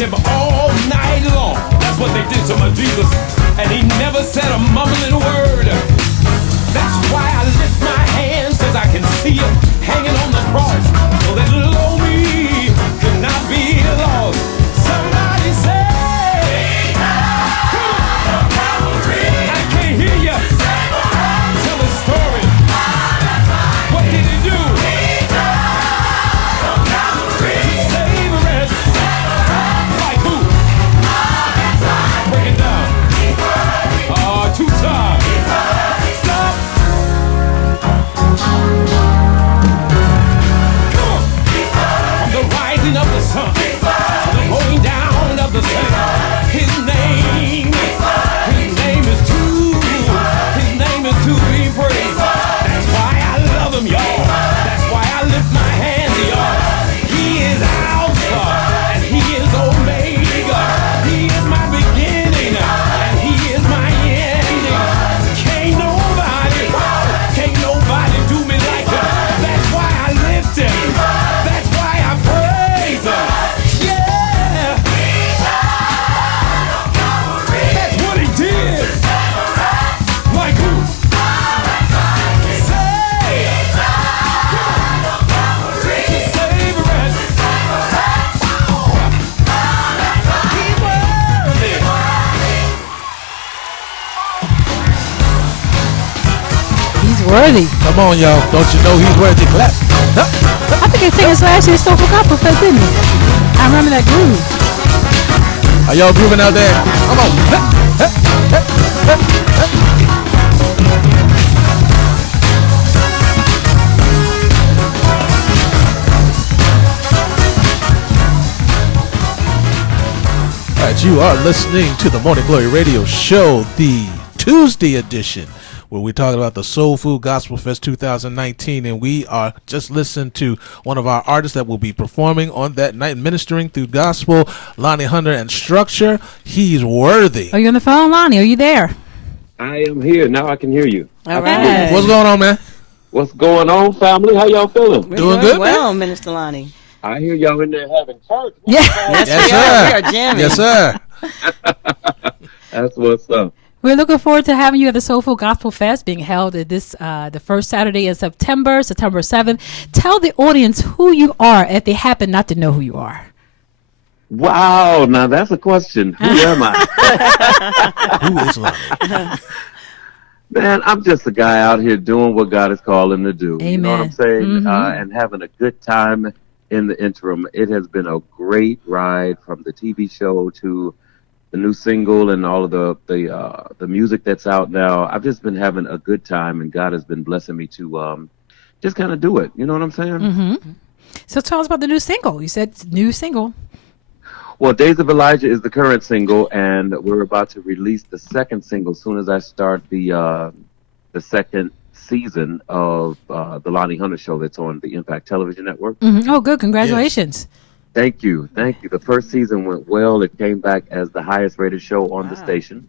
him all night long. That's what they did to my Jesus. And he never said a mumbling word. That's why I lift my hands, cause I can see him hanging on the cross. So that little old me could not be lost. Somebody say, I can't hear you. Tell the story. What did he do? Save us. Like who? Break it down. Two times. Stop. Come on. From the rising of the sun to the going down of the sun. His name is to be praised. That's why I love him, y'all. That's why I lift my hands, y'all. He is Alpha and he is Omega. He is my beginning and he is my ending. Can't nobody do me like him. That's why I lift him. That's why I praise him. Yeah. That's what he did. Like who? He's worthy. Come on, y'all. Don't you know he's worthy? Clap. I think they sang his last year's Soulful Gospel Fest, didn't he? I remember that groove. Are y'all grooving out there? Come on. All right, you are listening to the Morning Glory Radio Show, the Tuesday edition, where we're talking about the Soul Food Gospel Fest 2019, and we are just listening to one of our artists that will be performing on that night, ministering through gospel, Lonnie Hunter and Structure. He's worthy. Are you on the phone, Lonnie? Are you there? I am here. Now I can hear you. All right. What's going on, man? What's going on, family? How y'all feeling? We're Doing good, well, Minister Lonnie. I hear y'all in there having church. Yeah. Yes, we are jamming. Yes, sir. That's what's up. We're looking forward to having you at the Soulful Gospel Fest being held at this the first Saturday in September 7th. Tell the audience who you are if they happen not to know who you are. Wow, now that's a question. Who am I? Who is Lonnie? Man, I'm just a guy out here doing what God has called him to do. Amen. You know what I'm saying? Mm-hmm. And having a good time in the interim. It has been a great ride from the TV show to the new single and all of the music that's out now. I've just been having a good time, and God has been blessing me to just kind of do it. You know what I'm saying? Mm-hmm. So tell us about the new single. You said new single. Well, Days of Elijah is the current single, and we're about to release the second single as soon as I start the second season of the Lonnie Hunter Show that's on the Impact Television Network. Mm-hmm. Oh, good. Congratulations. Yes. Thank you. The first season went well. It came back as the highest rated show on the station.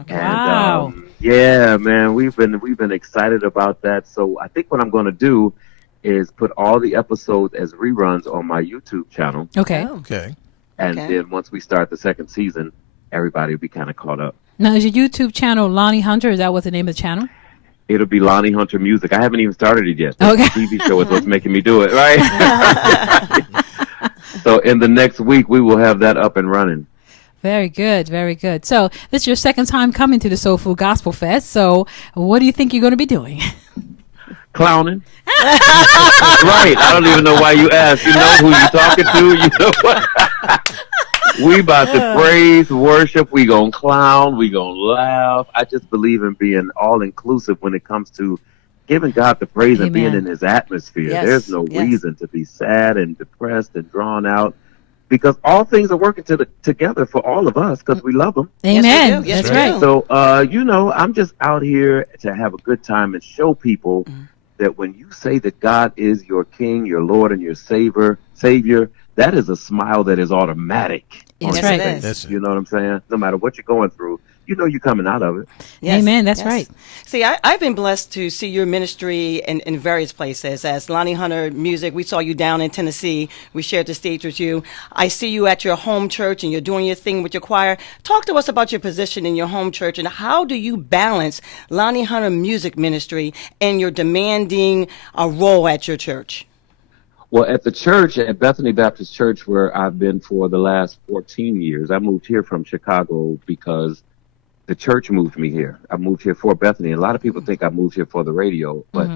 Okay. And, Wow. yeah, man, we've been excited about that. So I think what I'm going to do is put all the episodes as reruns on my YouTube channel. Okay. Oh. Okay. And Okay. then once we start the second season, everybody will be kind of caught up. Now, is your YouTube channel Lonnie Hunter? Is that what the name of the channel? It'll be Lonnie Hunter Music. I haven't even started it yet. The Okay. TV show is what's making me do it, right? So in the next week, we will have that up and running. Very good. Very good. So this is your second time coming to the Soul Food Gospel Fest. So what do you think you're going to be doing? Clowning. Right. I don't even know why you asked. You know who you talking to. You know what? We about to praise, worship. We gonna clown. We gonna laugh. I just believe in being all inclusive when it comes to giving God the praise and being Amen. in His atmosphere. Yes, There's no yes. reason to be sad and depressed and drawn out, because all things are working together for all of us because we love Him. Yes, we Amen. do. Yes, That's we right. do. So, I'm just out here to have a good time and show people that when you say that God is your King, your Lord, and your Savior, that is a smile that is automatic. That's on right. your face. That's it. You know what I'm saying? No matter what you're going through, you know you're coming out of it. Yes, Amen. That's yes. right. See, I've been blessed to see your ministry in various places. As Lonnie Hunter Music, we saw you down in Tennessee. We shared the stage with you. I see you at your home church, and you're doing your thing with your choir. Talk to us about your position in your home church, and how do you balance Lonnie Hunter Music Ministry and your demanding role at your church? Well, at the church, at Bethany Baptist Church, where I've been for the last 14 years, I moved here from Chicago because the church moved me here. I moved here for Bethany. A lot of people think I moved here for the radio, but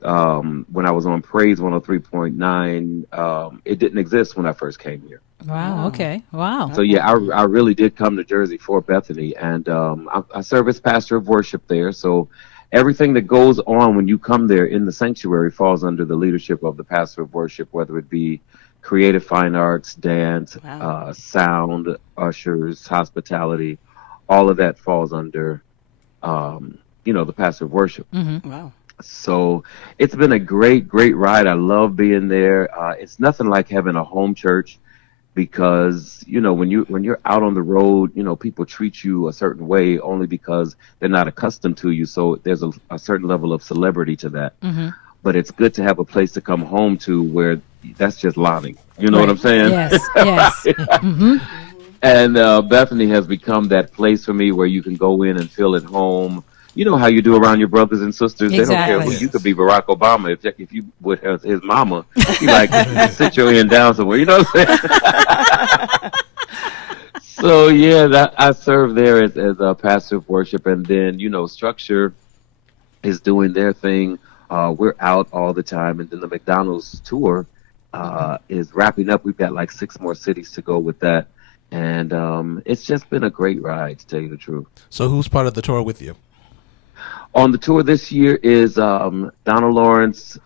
when I was on Praise 103.9, it didn't exist when I first came here. Wow. Okay. Wow. So, yeah, I really did come to Jersey for Bethany, and I serve as pastor of worship there, so everything that goes on when you come there in the sanctuary falls under the leadership of the pastor of worship, whether it be creative fine arts, dance, sound, ushers, hospitality. All of that falls under, the pastor of worship. Mm-hmm. Wow. So it's been a great, great ride. I love being there. It's nothing like having a home church, because when you're out on the road, people treat you a certain way only because they're not accustomed to you. So there's a certain level of celebrity to that. Mm-hmm. But it's good to have a place to come home to where that's just Lonnie. You know what I'm saying? Yes. Yes. Mm-hmm. And Bethany has become that place for me where you can go in and feel at home. You know how you do around your brothers and sisters. Exactly. They don't care who. You could be Barack Obama if you would have his mama. He like sit your end down somewhere. You know what I'm saying? So yeah, I serve there as a pastor of worship, and then Structure is doing their thing. We're out all the time, and then the McDonald's tour is wrapping up. We've got like 6 more cities to go with that, and it's just been a great ride, to tell you the truth. So who's part of the tour with you? On the tour this year is Donna Lawrence,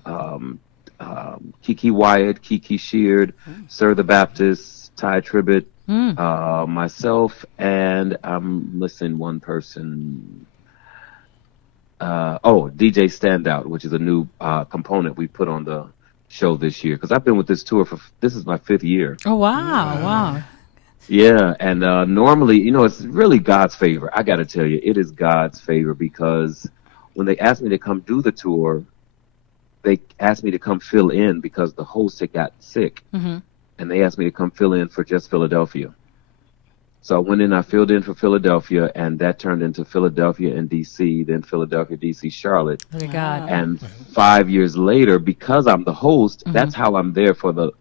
Kiki Wyatt, Kiki Sheard, Sir the Baptist, Ty Tribbett, myself, and I'm missing one person. DJ Standout, which is a new component we put on the show this year, because I've been with this tour this is my 5th year. Oh, wow. Wow. Yeah, and normally, it's really God's favor. I got to tell you, it is God's favor, because when they asked me to come do the tour, they asked me to come fill in because the host had gotten sick, and they asked me to come fill in for just Philadelphia. So I went in, I filled in for Philadelphia, and that turned into Philadelphia and D.C., then Philadelphia, D.C., Charlotte. Look at God. And 5 years later, because I'm the host, that's how I'm there for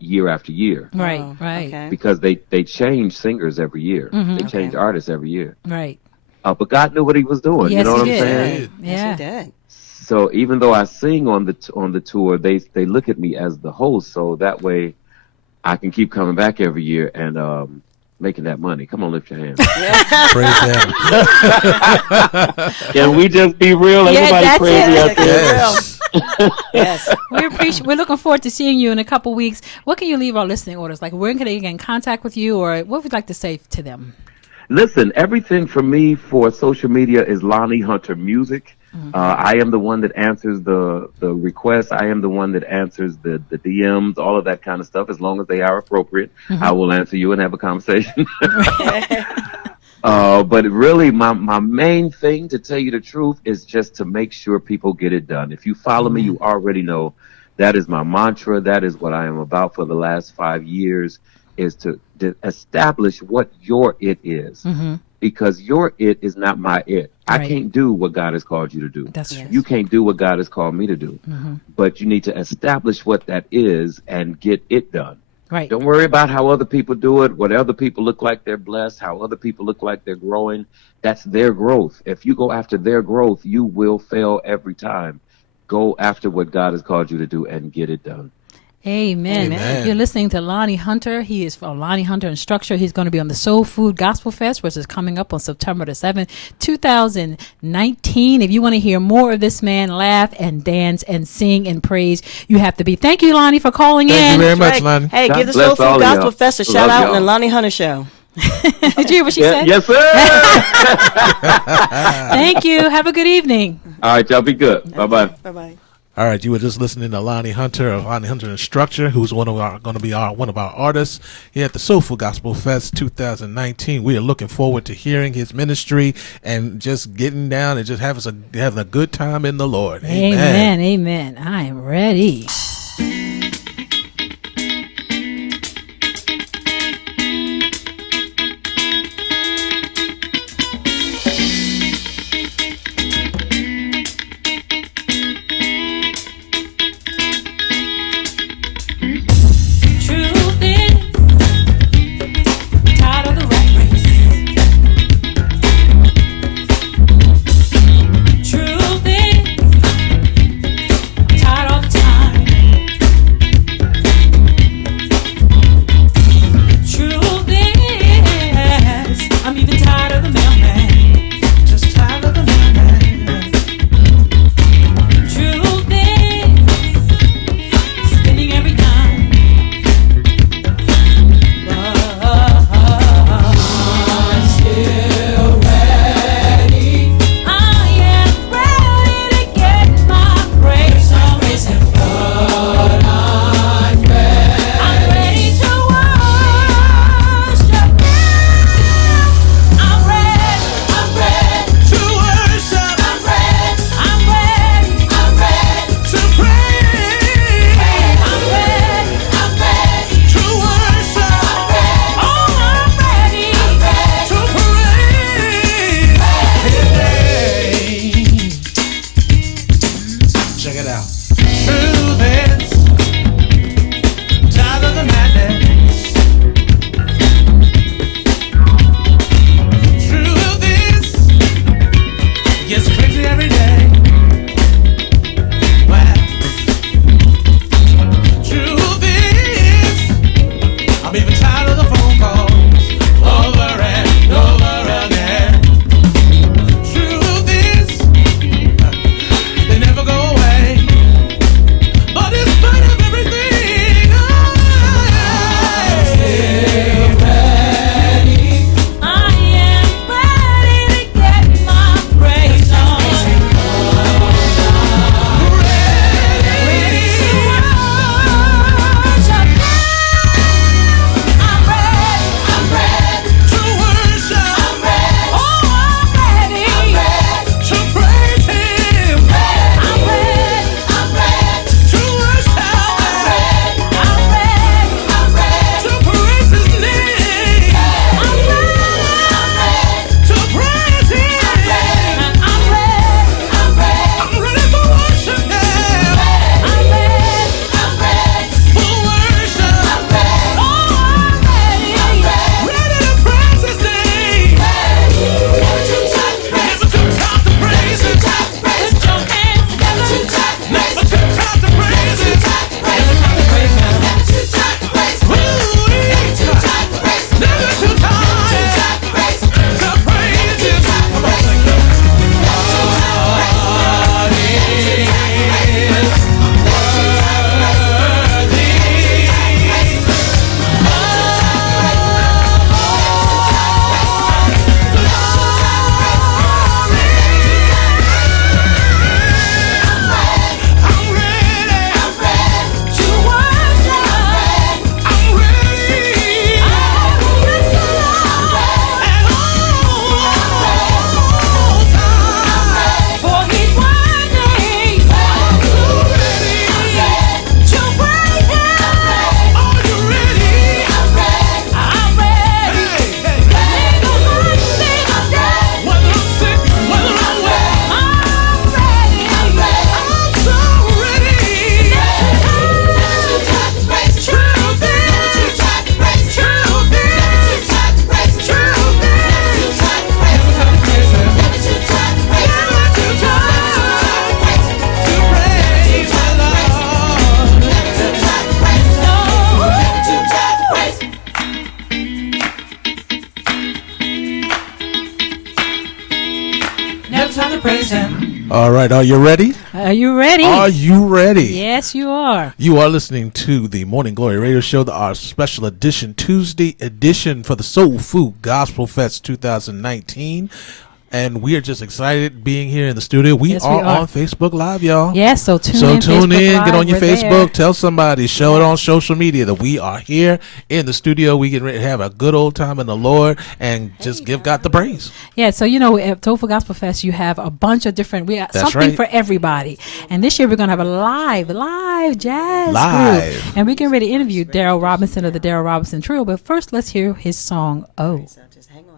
year after year. Right, Oh, right. okay. Because they change singers every year. They change artists every year. Right. But God knew what he was doing. Yes, you know what he I'm did. saying? Yeah. Yes, he did. So even though I sing on the tour, they look at me as the host, so that way I can keep coming back every year and making that money. Come on, lift your hands. Praise him. Can we just be real? Everybody that's crazy it. out there. Yes. Yes. We're looking forward to seeing you in a couple weeks. What can you leave our listening orders? Like, where can they get in contact with you, or what would you like to say to them? Listen, everything for me for social media is Lonnie Hunter Music. I am the one that answers the requests. I am the one that answers the DMs, all of that kind of stuff. As long as they are appropriate, I will answer you and have a conversation. But really, my main thing, to tell you the truth, is just to make sure people get it done. If you follow me, you already know that is my mantra. That is what I am about for the last 5 years, is to establish what your it is. Because your it is not my it. Right. I can't do what God has called you to do. That's true. You can't do what God has called me to do. But you need to establish what that is and get it done. Right. Don't worry about how other people do it, what other people look like they're blessed, how other people look like they're growing. That's their growth. If you go after their growth, you will fail every time. Go after what God has called you to do and get it done. Amen. Amen. You're listening to Lonnie Hunter. He is from Lonnie Hunter and Structure. He's going to be on the Soul Food Gospel Fest, which is coming up on September the 7th, 2019. If you want to hear more of this man laugh and dance and sing and praise, you have to be. Thank you, Lonnie, for calling Thank in. you very much, Right. Lonnie. Hey, God give the bless Soul all Food of Gospel y'all. Fest a shout Love out in y'all. the Lonnie Hunter Show. Did you hear what she said? Yes, sir. Thank you. Have a good evening. All right, y'all be good. Bye-bye. Bye-bye. All right, you were just listening to Lonnie Hunter of Lonnie Hunter Instructor, who's one of our one of our artists here at the Soulful Gospel Fest 2019. We are looking forward to hearing his ministry and just getting down and just having a good time in the Lord. Amen. Amen. I am ready. All right, are you ready? Are you ready? Are you ready? Yes, you are. You are listening to the Morning Glory Radio Show, our special edition, Tuesday edition for the Soul Food Gospel Fest 2019. and we are just excited being here in the studio. We Yes, we are are. on Facebook Live, y'all. Yeah, so tune in. Tune Facebook in, Live, get on your we're there. Facebook, tell somebody, show it on social media that we are here in the studio. We get ready to have a good old time in the Lord and just give God the praise. Yeah, so at Soulful Gospel Fest, you have a bunch of different. We have That's something right. for everybody. And this year we're gonna have a live jazz Live. group, and we're getting ready to interview Daryl Robinson of the Daryl Robinson Trio. But first, let's hear his song "Oh." So just hang on. Oh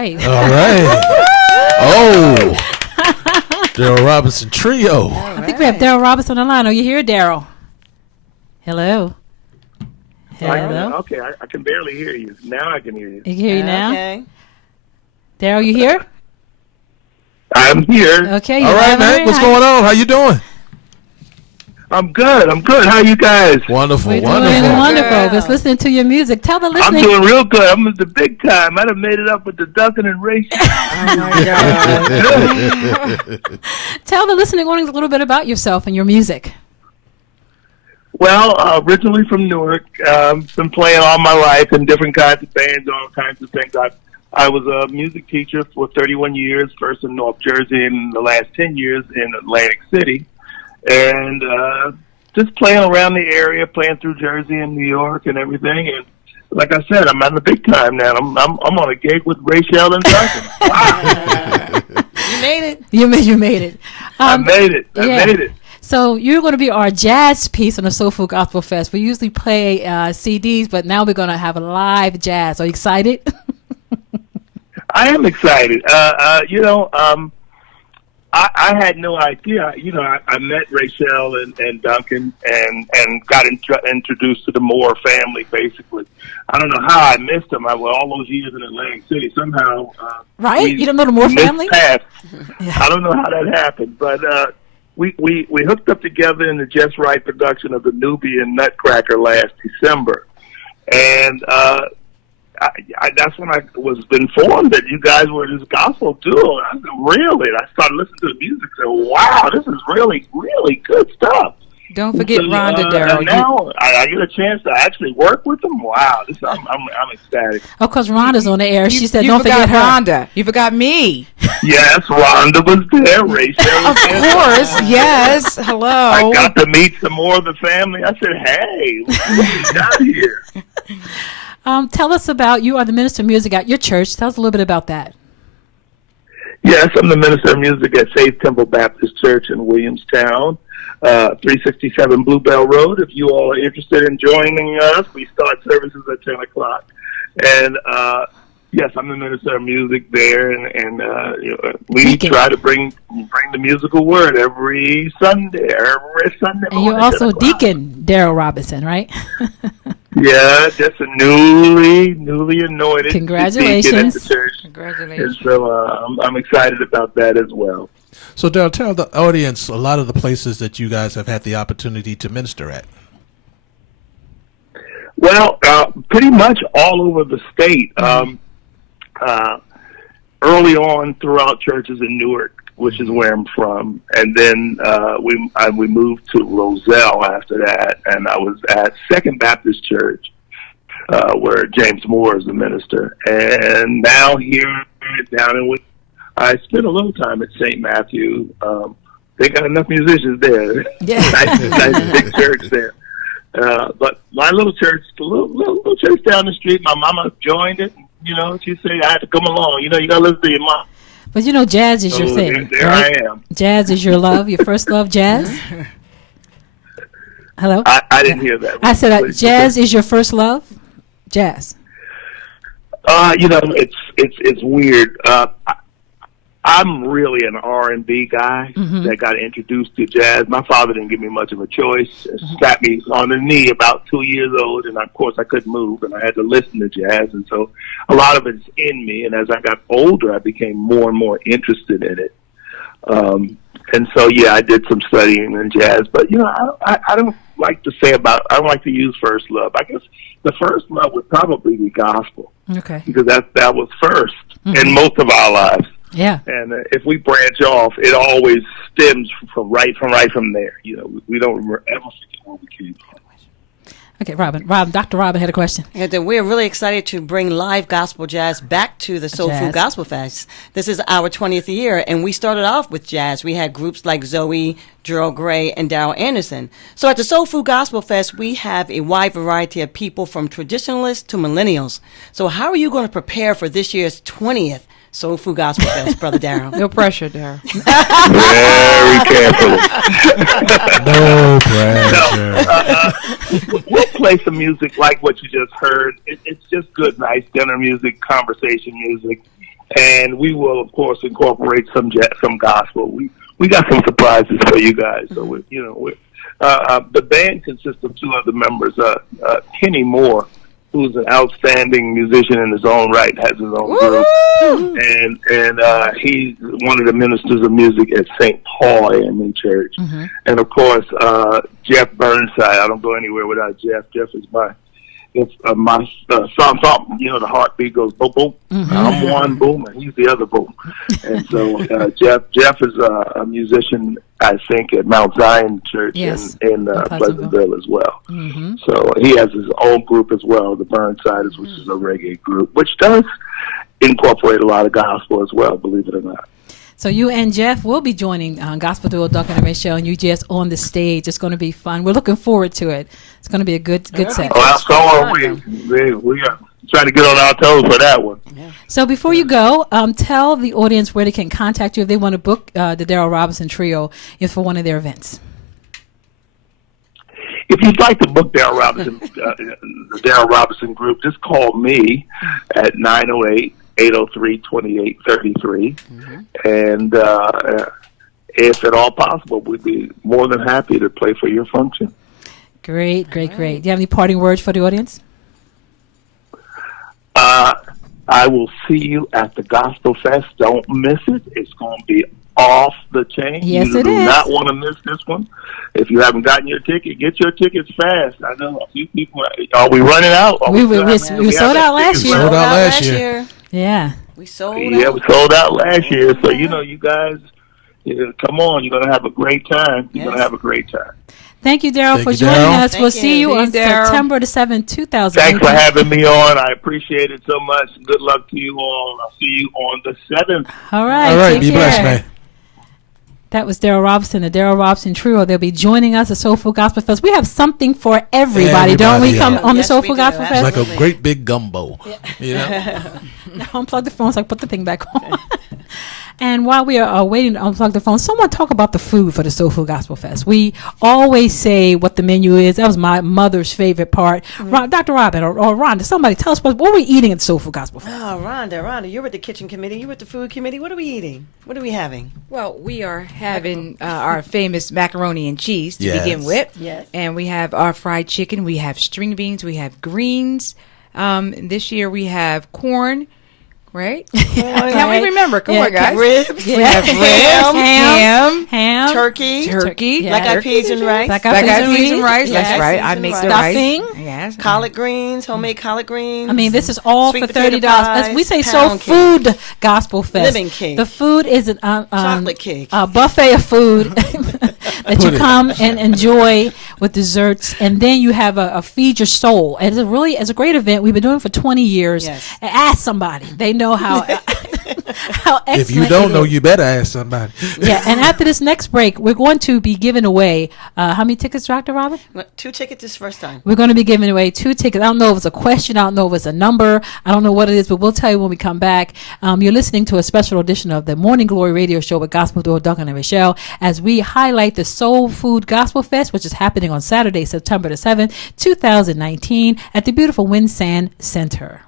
right. All right. Oh, Daryl Robinson Trio. I think we have Daryl Robinson on the line. Are you here, Daryl? Hello. Hello. Okay, I can barely hear you. Now I can hear you. You can hear you now? Okay. Daryl, you here? I'm here. Okay. All right, man. What's going on? How you doing? I'm good. How you guys? Wonderful, We're wonderful. doing wonderful. Girl. Just listening to your music. Tell the I'm listening. doing real good. I'm at the big time. I done made it up with the Duncan and Rachel. Oh my God. Tell the listening audience a little bit about yourself and your music. Well, originally from Newark. Been playing all my life in different kinds of bands, all kinds of things. I was a music teacher for 31 years, first in North Jersey and the last 10 years in Atlantic City. And just playing around the area, playing through Jersey and New York and everything. And like I said, I'm on the big time now. I'm on a gig with Rachel and Duncan. Wow. You made it. You made it. I made it. I yeah. made it. So you're going to be our jazz piece on the Soul Food Gospel Fest. We usually play CDs, but now we're going to have a live jazz. Are you excited? I am excited. I had no idea. I met Rachel and Duncan and got introduced to the Moore family, basically. I don't know how I missed them. All those years in Atlantic City, somehow. Right? You don't know the Moore family? Yeah. Yeah. I don't know how that happened, but we hooked up together in the Just Right production of the Nubian Nutcracker last December. And that's when I was informed that you guys were this gospel duo. I said, really? And I started listening to the music and said, wow, this is really, really good stuff. Don't forget Rhonda, Daryl. And now I get a chance to actually work with them. Wow, I'm ecstatic. Of course, Rhonda's on the air. She said, you don't forget her. Rhonda. You forgot me. Yes, Rhonda was there. Rachel was Of there. course, yes. Hello. I got to meet some more of the family. I said, hey, what you got here? Tell us about, you are the minister of music at your church. Tell us a little bit about that. Yes, I'm the minister of music at Faith Temple Baptist Church in Williamstown, 367 Bluebell Road. If you all are interested in joining us, we start services at 10 o'clock. And yes, I'm the minister of music there, and we Deacon. try to bring the musical word every Sunday And morning. you're also 10 o'clock. Deacon Daryl Robinson, right? Yeah, just a newly anointed Congratulations. deacon at the church. And Congratulations. so I'm excited about that as well. So, Daryl, tell the audience a lot of the places that you guys have had the opportunity to minister at. Well, pretty much all over the state. Early on throughout churches in Newark, which is where I'm from, and then we moved to Roselle after that, and I was at Second Baptist Church, where James Moore is the minister, and now here down in I spent a little time at St. Matthew. They got enough musicians there. Yeah. nice big church there. But my little church, little church down the street, my mama joined it. She said I had to come along. You gotta listen to your mom. But jazz is your So thing. there right? I am. Jazz is your love, your first love, jazz? Hello? I didn't hear that. I said jazz is your first love? Jazz. It's weird. I'm really an R&B guy that got introduced to jazz. My father didn't give me much of a choice. Slapped me on the knee about 2 years old, and of course I couldn't move, and I had to listen to jazz. And so a lot of it's in me. And as I got older, I became more and more interested in it. And so, yeah, I did some studying in jazz. But I don't like to I don't like to use first love. I guess the first love would probably be gospel. Okay. Because that was first in most of our lives. Yeah. And if we branch off, it always stems from right from there. We don't ever forget where we came from. Okay, Robin, Dr. Robin had a question. And then we're really excited to bring live gospel jazz back to the Soul Jazz. Food Gospel Fest. This is our 20th year, and we started off with jazz. We had groups like Zoe, Gerald Gray, and Darrell Anderson. So at the Soul Food Gospel Fest, we have a wide variety of people from traditionalists to millennials. So how are you going to prepare for this year's 20th Soul Food Gospel Fest, Brother Darrell? No pressure, Daryl. Very carefully. No pressure. We'll play some music like what you just heard. It's just good, nice dinner music, conversation music. and we will, of course, incorporate some gospel. We got some surprises for you guys. So the band consists of two other members. Kenny Moore, who's an outstanding musician in his own right, has his own group, and he's one of the ministers of music at St. Paul AME Church. And of course, Jeff Burnside. I don't go anywhere without Jeff. Jeff is my song. The heartbeat goes boom, boom. I'm one boom, and he's the other boom. And so Jeff is a musician, I think, at Mount Zion Church in Pleasantville as well. So he has his own group as well, the Burnsiders, which is a reggae group, which does incorporate a lot of gospel as well, believe it or not. So you and Jeff will be joining Gospel Duo Duck and Rachel, and you just on the stage. It's going to be fun. We're looking forward to it. It's going to be a good set. Well, so are we. We are trying to get on our toes for that one. So before you go, tell the audience where they can contact you if they want to book the Daryl Robinson Trio for one of their events. If you'd like to book Daryl Robinson, the Daryl Robinson Group, just call me at 908-803-2833. And if at all possible, we'd be more than happy to play for your function. Great. Do you have any parting words for the audience? I will see you at the Gospel Fest. Don't miss it. It's going to be off the chain. Yes, you it do is. not want to miss this one. If you haven't gotten your ticket, get your tickets fast. I know a few people. Are we running out? We were sold out last year. Sold out last year. Yeah. We sold out. Yeah, we sold out last year. So, you guys, come on. You're going to have a great time. You're going to have a great time. Thank you, Daryl, for you, joining Daryl. us. We'll see you on September the 7th, 2018. Thanks for having me on. I appreciate it so much. Good luck to you all. I'll see you on the 7th. All right. Take Be care. blessed, man. That was Daryl Robinson, the Daryl Robinson Trio. They'll be joining us at Soul Food Gospel Fest. We have something for everybody, don't we? Come on the Soul Food Gospel Fest. It's like a great big gumbo. Now unplug the phone so I can put the thing back on. And while we are waiting to unplug the phone, someone talk about the food for the Soul Food Gospel Fest. We always say what the menu is. That was my mother's favorite part. Dr. Robin or Rhonda, somebody tell us what we're eating at Soul Food Gospel Fest. Oh, Rhonda, you're with the kitchen committee. You're with the food committee. What are we eating? What are we having? Well, we are having our famous macaroni and cheese to begin with. Yes. And we have our fried chicken. We have string beans. We have greens. This year we have corn. Right? Can we remember? Come on, guys. Ribs. We have ribs, ham, turkey, black-eyed peas and rice. black-eyed peas and rice. Yes. That's right. I make the Stuffing. rice. Yes. Collard greens, homemade collard greens. I mean, this is all Sweet for potato $30. pies, As we say, Soul pound Food Gospel Fest. Living cake. The food is an Chocolate cake. a buffet of food that you come and enjoy with desserts, and then you have a feed your soul. And it's a great event. We've been doing it for 20 years. Yes. Ask somebody; they know how how excellent. If you don't it know, is. you better ask somebody. Yeah, and after this next break, we're going to be giving away how many tickets, Dr. Robin? 2 tickets this first time. We're going to be giving away 2 tickets. I don't know if it's a question. I don't know if it's a number. I don't know what it is, but we'll tell you when we come back. You're listening to a special edition of the Morning Glory Radio Show with Gospel Duo Duncan and Michelle as we highlight the Soul Food Gospel Fest, which is happening on Saturday, September the 7th, 2019 at the beautiful Winsand Center.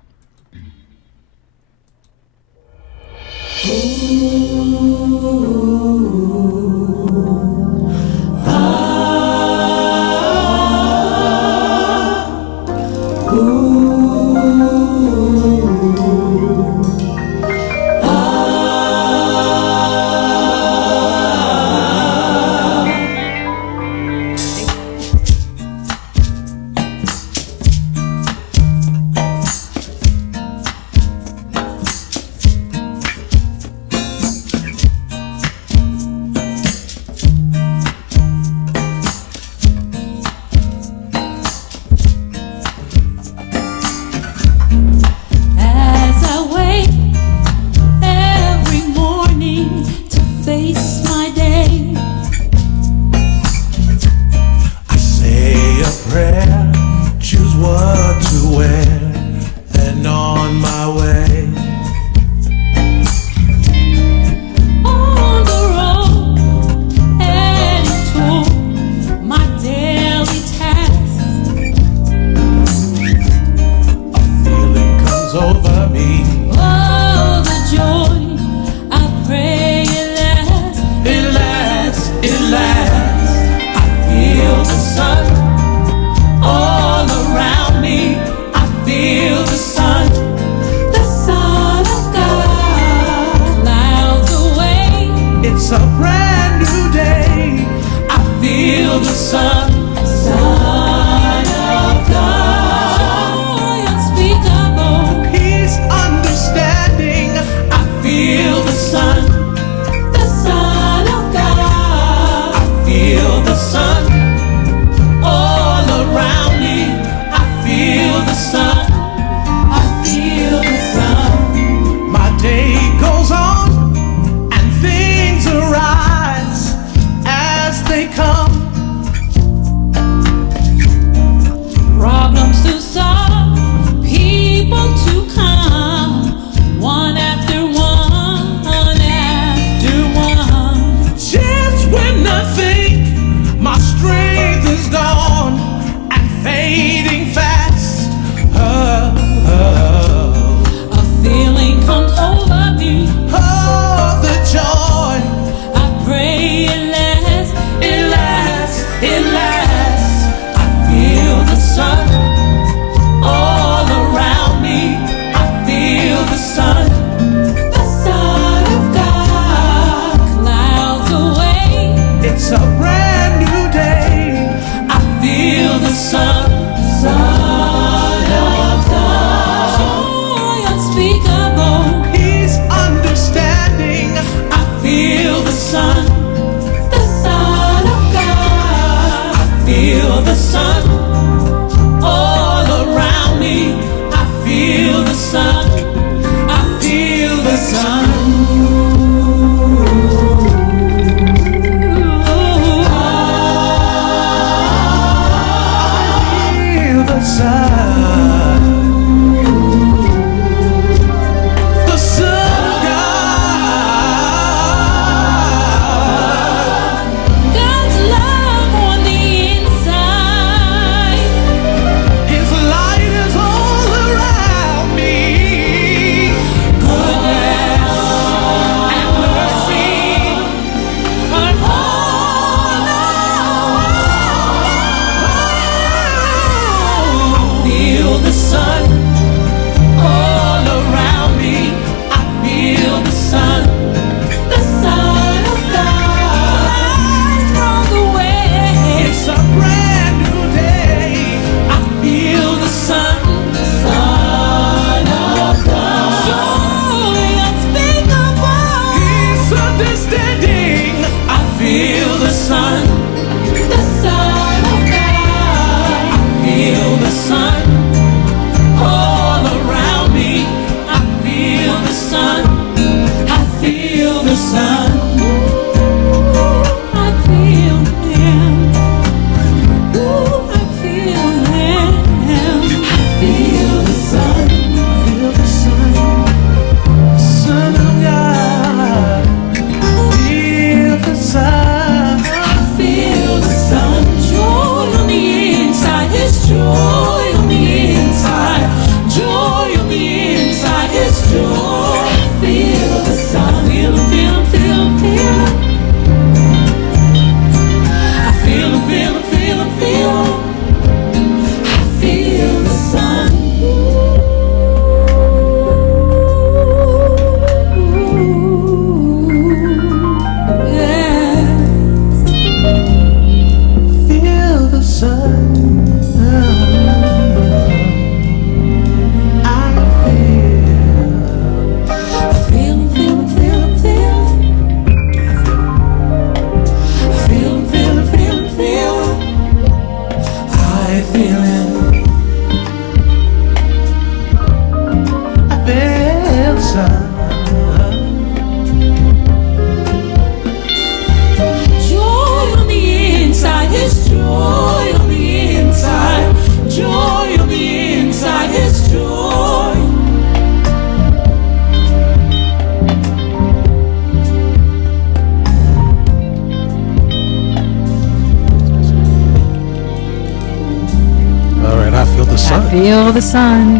Feel the sun.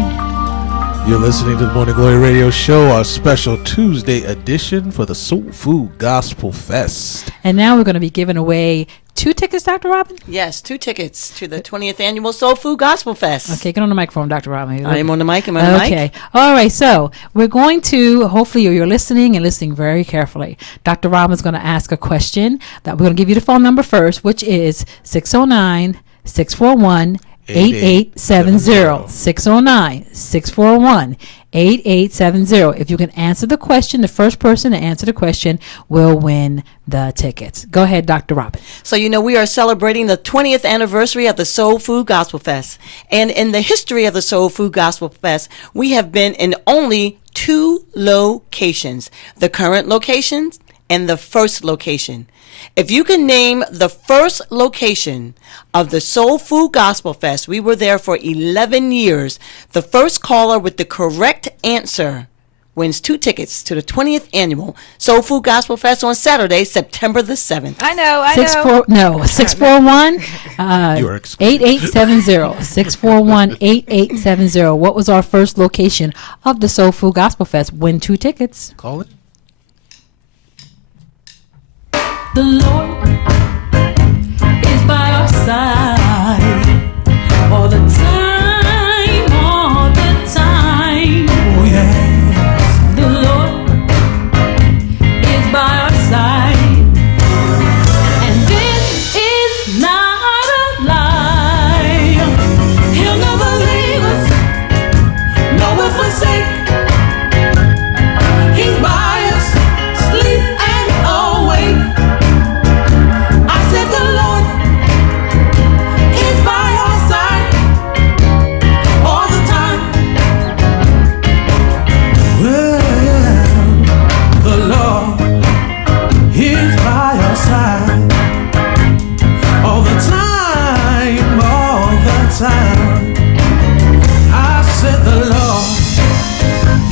You're listening to the Morning Glory Radio Show, our special Tuesday edition for the Soul Food Gospel Fest. And now we're going to be giving away 2 tickets, Dr. Robin? Yes, 2 tickets to the 20th Annual Soul Food Gospel Fest. Okay, get on the microphone, Dr. Robin. I am on the mic. Am I on the mic? Okay. All right, so we're going to, hopefully you're listening and listening very carefully. Dr. Robin's going to ask a question that we're going to give you the phone number first, which is 609-641-8870. 609-641-8870. If you can answer the question, the first person to answer the question will win the tickets. Go ahead, Dr. Robin. So, we are celebrating the 20th anniversary of the Soul Food Gospel Fest. And in the history of the Soul Food Gospel Fest, we have been in only 2 locations, the current locations and the first location. If you can name the first location of the Soul Food Gospel Fest, we were there for 11 years. The first caller with the correct answer wins 2 tickets to the 20th Annual Soul Food Gospel Fest on Saturday, September the 7th. I know. 641 8870. 641-8870. What was our first location of the Soul Food Gospel Fest? Win 2 tickets. Call it. The Lord is by our side all the time, all the time. Oh yes, the Lord is by our side, and this is not a lie. He'll never leave us, nor forsake. He's by us, sleep and awake.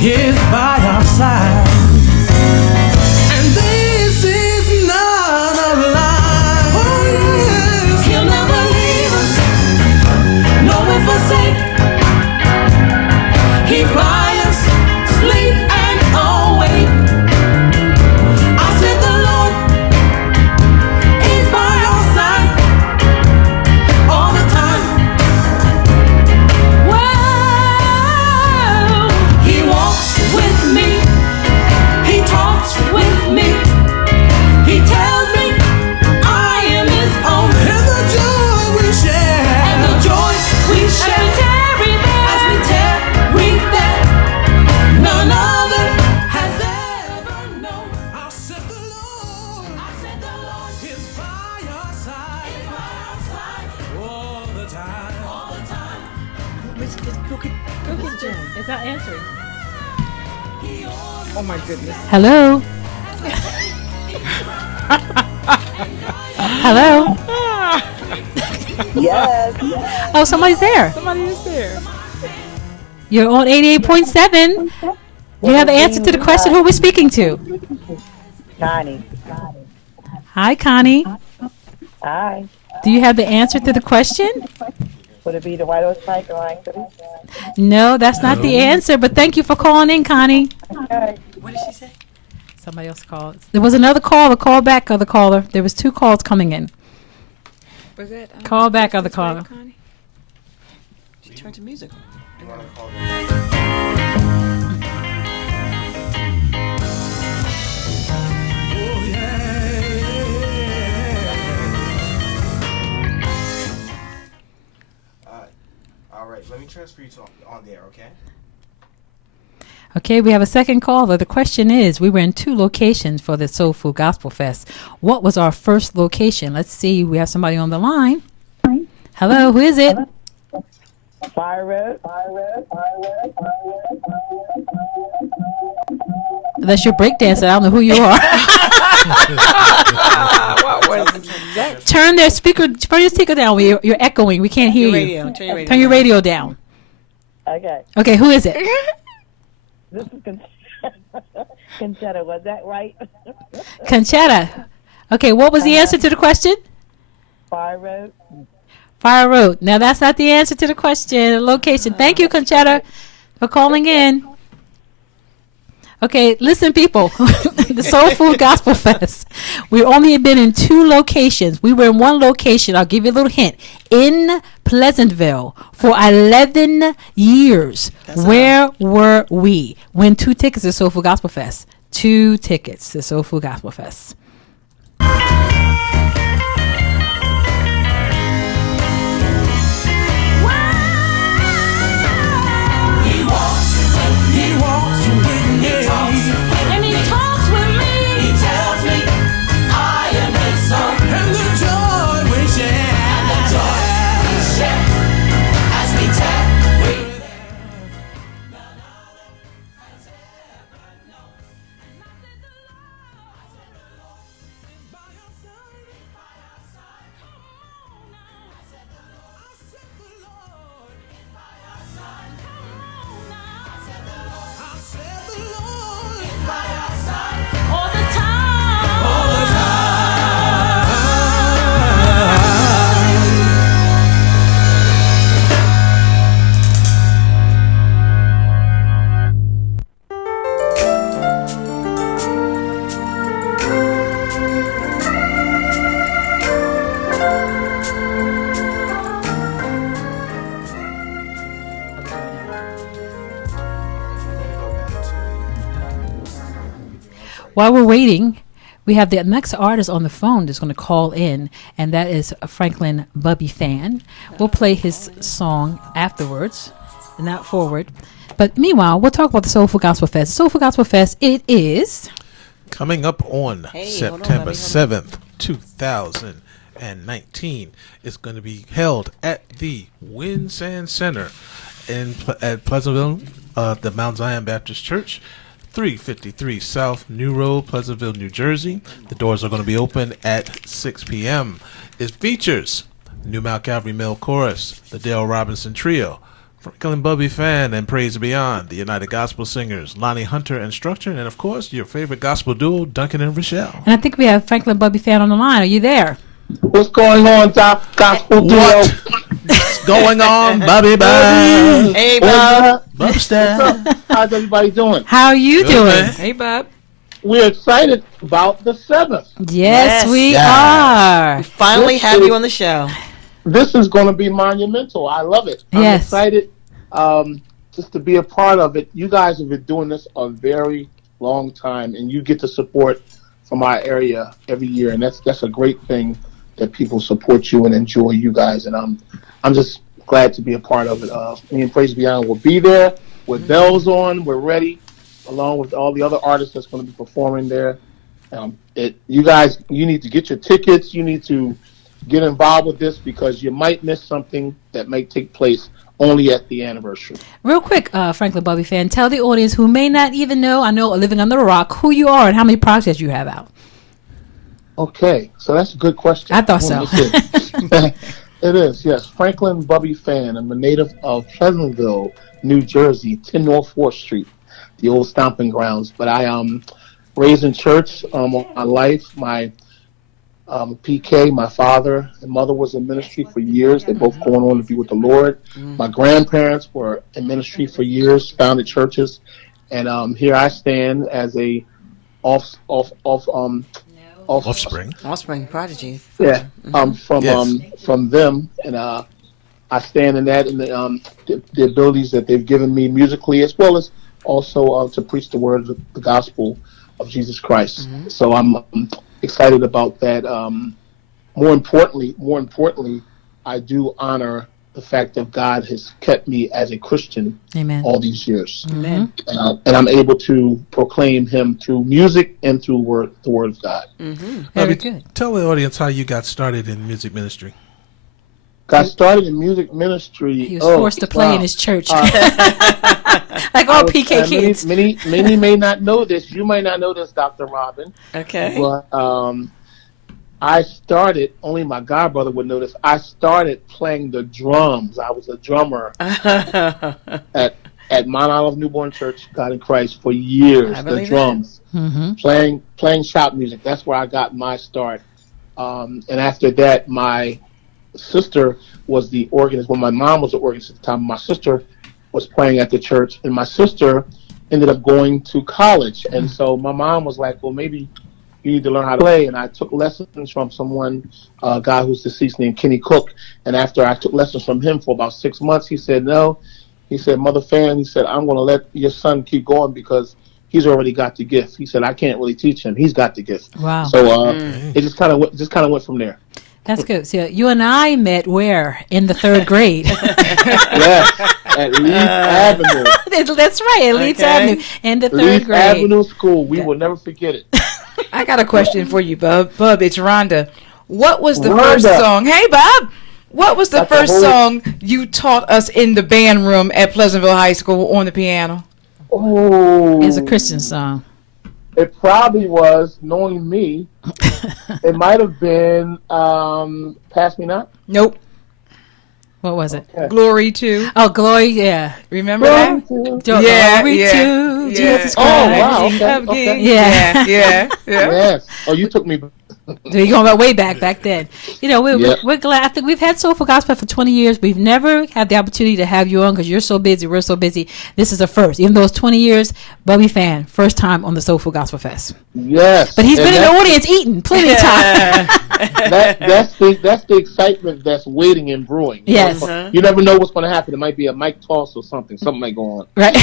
Is by our side, and this is not a lie. Oh yes, He'll never leave us, nor will forsake. He's by us, sleep and awake. I said the Lord is by our side all the time. Well, He walks with me, He talks with me, He tells me I am His own. And the joy we share, as we tarry there, none other has ever known. I said the Lord is by our side, all the time. Is that answering? Oh my goodness. Hello? Hello? Yes. Oh, somebody's there. Somebody is there. You're on 88.7. You have the answer to the question. Who are we speaking to? Connie. Hi, Connie. Hi. Do you have the answer to the question? Would it be the White House Pike line? No, that's not the answer, but thank you for calling in, Connie. Okay. What did she say? Somebody else called. There was another caller. Call back, other caller. There was 2 calls coming in. Was that? Call back, other caller. She turned to music. All right, let me transfer you to on there, okay? Okay, we have a second caller. The question is, we were in 2 locations for the Soul Food Gospel Fest. What was our first location? Let's see. We have somebody on the line. Hello, who is it? Fire Road. That's your breakdancer. I don't know who you are. What was that? Turn your speaker down. You're echoing. We can't hear you. Turn your radio down. Okay. Okay, who is it? This is Conchetta. Was that right? Conchetta. Okay, what was the answer to the question? Fire Road. Fire Road. Now, that's not the answer to the question. Location. Thank you, Conchetta, for calling in. Okay, listen, people. The Soul Food Gospel Fest. We've only been in 2 locations. We were in one location. I'll give you a little hint. In Pleasantville for 11 years. Where were we? Win 2 tickets to Soul Food Gospel Fest. 2 tickets to Soul Food Gospel Fest. And he talks with me. He tells me I am his son. And the joy we share. And the joy we share. As we tap with none other has ever known. And I said the Lord is by our side. Is by our side. Come on now. I said the Lord is by our side. Come on now. I said the Lord is by our side all the time. All the time. While we're waiting, we have the next artist on the phone that's going to call in, and that is Franklin Bubby Fan. We'll play his song afterwards, and not forward. But meanwhile, we'll talk about the Soul Food Gospel Fest. Soul Food Gospel Fest, it is coming up on September 7th, 2019. It's going to be held at the Winsand Center at Pleasantville, the Mount Zion Baptist Church. 353 South New Road, Pleasantville, New Jersey. The doors are going to be open at 6 p.m. It features New Mount Calvary Male Chorus, the Dale Robinson Trio, Franklin Bubby Fan and Praise Beyond, the United Gospel Singers, Lonnie Hunter and Structure, and of course, your favorite gospel duo, Duncan and Rochelle. And I think we have Franklin Bubby Fan on the line. Are you there? What's going on, Gospel Duo? What's going on, Bobby Bob? Hey, Bob. Bobster. How's everybody doing? How are you doing? Man. Hey, Bob. We're excited about the 7th. Yes, we Yes. are. Finally This have is- you on the show. This is going to be monumental. I love it. I'm Yes. excited just to be a part of it. You guys have been doing this a very long time, and you get the support from our area every year, and that's a great thing that people support you and enjoy you guys, and I'm just glad to be a part of it. Me and Praise Beyond will be there with bells on. We're ready, along with all the other artists that's going to be performing there. You guys, you need to get your tickets. You need to get involved with this because you might miss something that may take place only at the anniversary. Real quick, Franklin Bubby Fan, tell the audience who may not even know, I know, are living under a rock, who you are and how many projects you have out. Okay, so that's a good question. I thought so. It is, yes. Franklin Bubby Fan. I'm a native of Pleasantville, New Jersey, 10 North 4th Street, the old stomping grounds. But I raised in church all my life. My PK, my father and mother was in ministry for years. They both going on to be with the Lord. My grandparents were in ministry for years, founded churches. And here I stand as a Offspring. Offspring prodigy. Yeah, Yes. from them, and I stand in that and the abilities that they've given me musically, as well as also to preach the word of the gospel of Jesus Christ. So I'm excited about that. More importantly, I do honor the fact that God has kept me as a Christian Amen. all these years. Amen. And I'm able to proclaim Him through music and through the Word of God. Very Bobby, good. tell the audience how you got started in music ministry. Got started in music ministry. He was forced to play in his church. Like all PK kids. Many may not know this. You may not know this, Dr. Robin. Okay. But I started, only my godbrother would know this, I started playing the drums. I was a drummer at Mount Olive Newborn Church, God in Christ, for years. I The believe drums. Mm-hmm. Playing shop music. That's where I got my start. And after that, my sister was the organist. When my mom was the organist at the time, my sister was playing at the church, and my sister ended up going to college. And so my mom was like, well, maybe you need to learn how to play. And I took lessons from someone, a guy who's deceased named Kenny Cook. And after I took lessons from him for about 6 months, he said, no. He said, Mother Fan, he said, I'm going to let your son keep going because he's already got the gift. He said, I can't really teach him. He's got the gift. Wow. So it just kind of went from there. That's good. So you and I met where? In the 3rd grade. Yes, at Leeds Avenue. That's right, at Leeds Avenue in the 3rd Leeds grade. Avenue School. We will never forget it. I got a question for you, Bub. Bub, it's Rhonda. What was the Rhonda. first song? Hey, Bob. What was the That's first a whole- song you taught us in the band room at Pleasantville High School on the piano? Oh, It's a Christian song. It probably was, knowing me, it might have been Pass Me Not. Nope. What was it? Okay. Glory to. Oh, Glory, yeah. Remember that? Glory to Jesus Christ. Oh, wow. Okay. Of Okay. King. Yeah. Yeah. Yes. Oh, you took me. So you're going way back then. You know, Yep. we're glad. I think we've had Soulful Gospel for 20 years. We've never had the opportunity to have you on because you're so busy. We're so busy. This is a first. Even though it's 20 years, Bubby Fan, first time on the Soulful Gospel Fest. Yes. But he's And been in the audience eating plenty of time. that's the excitement that's waiting and brewing. Yes. You never know what's going to happen. It might be a mic toss or something. Something might go on. Right.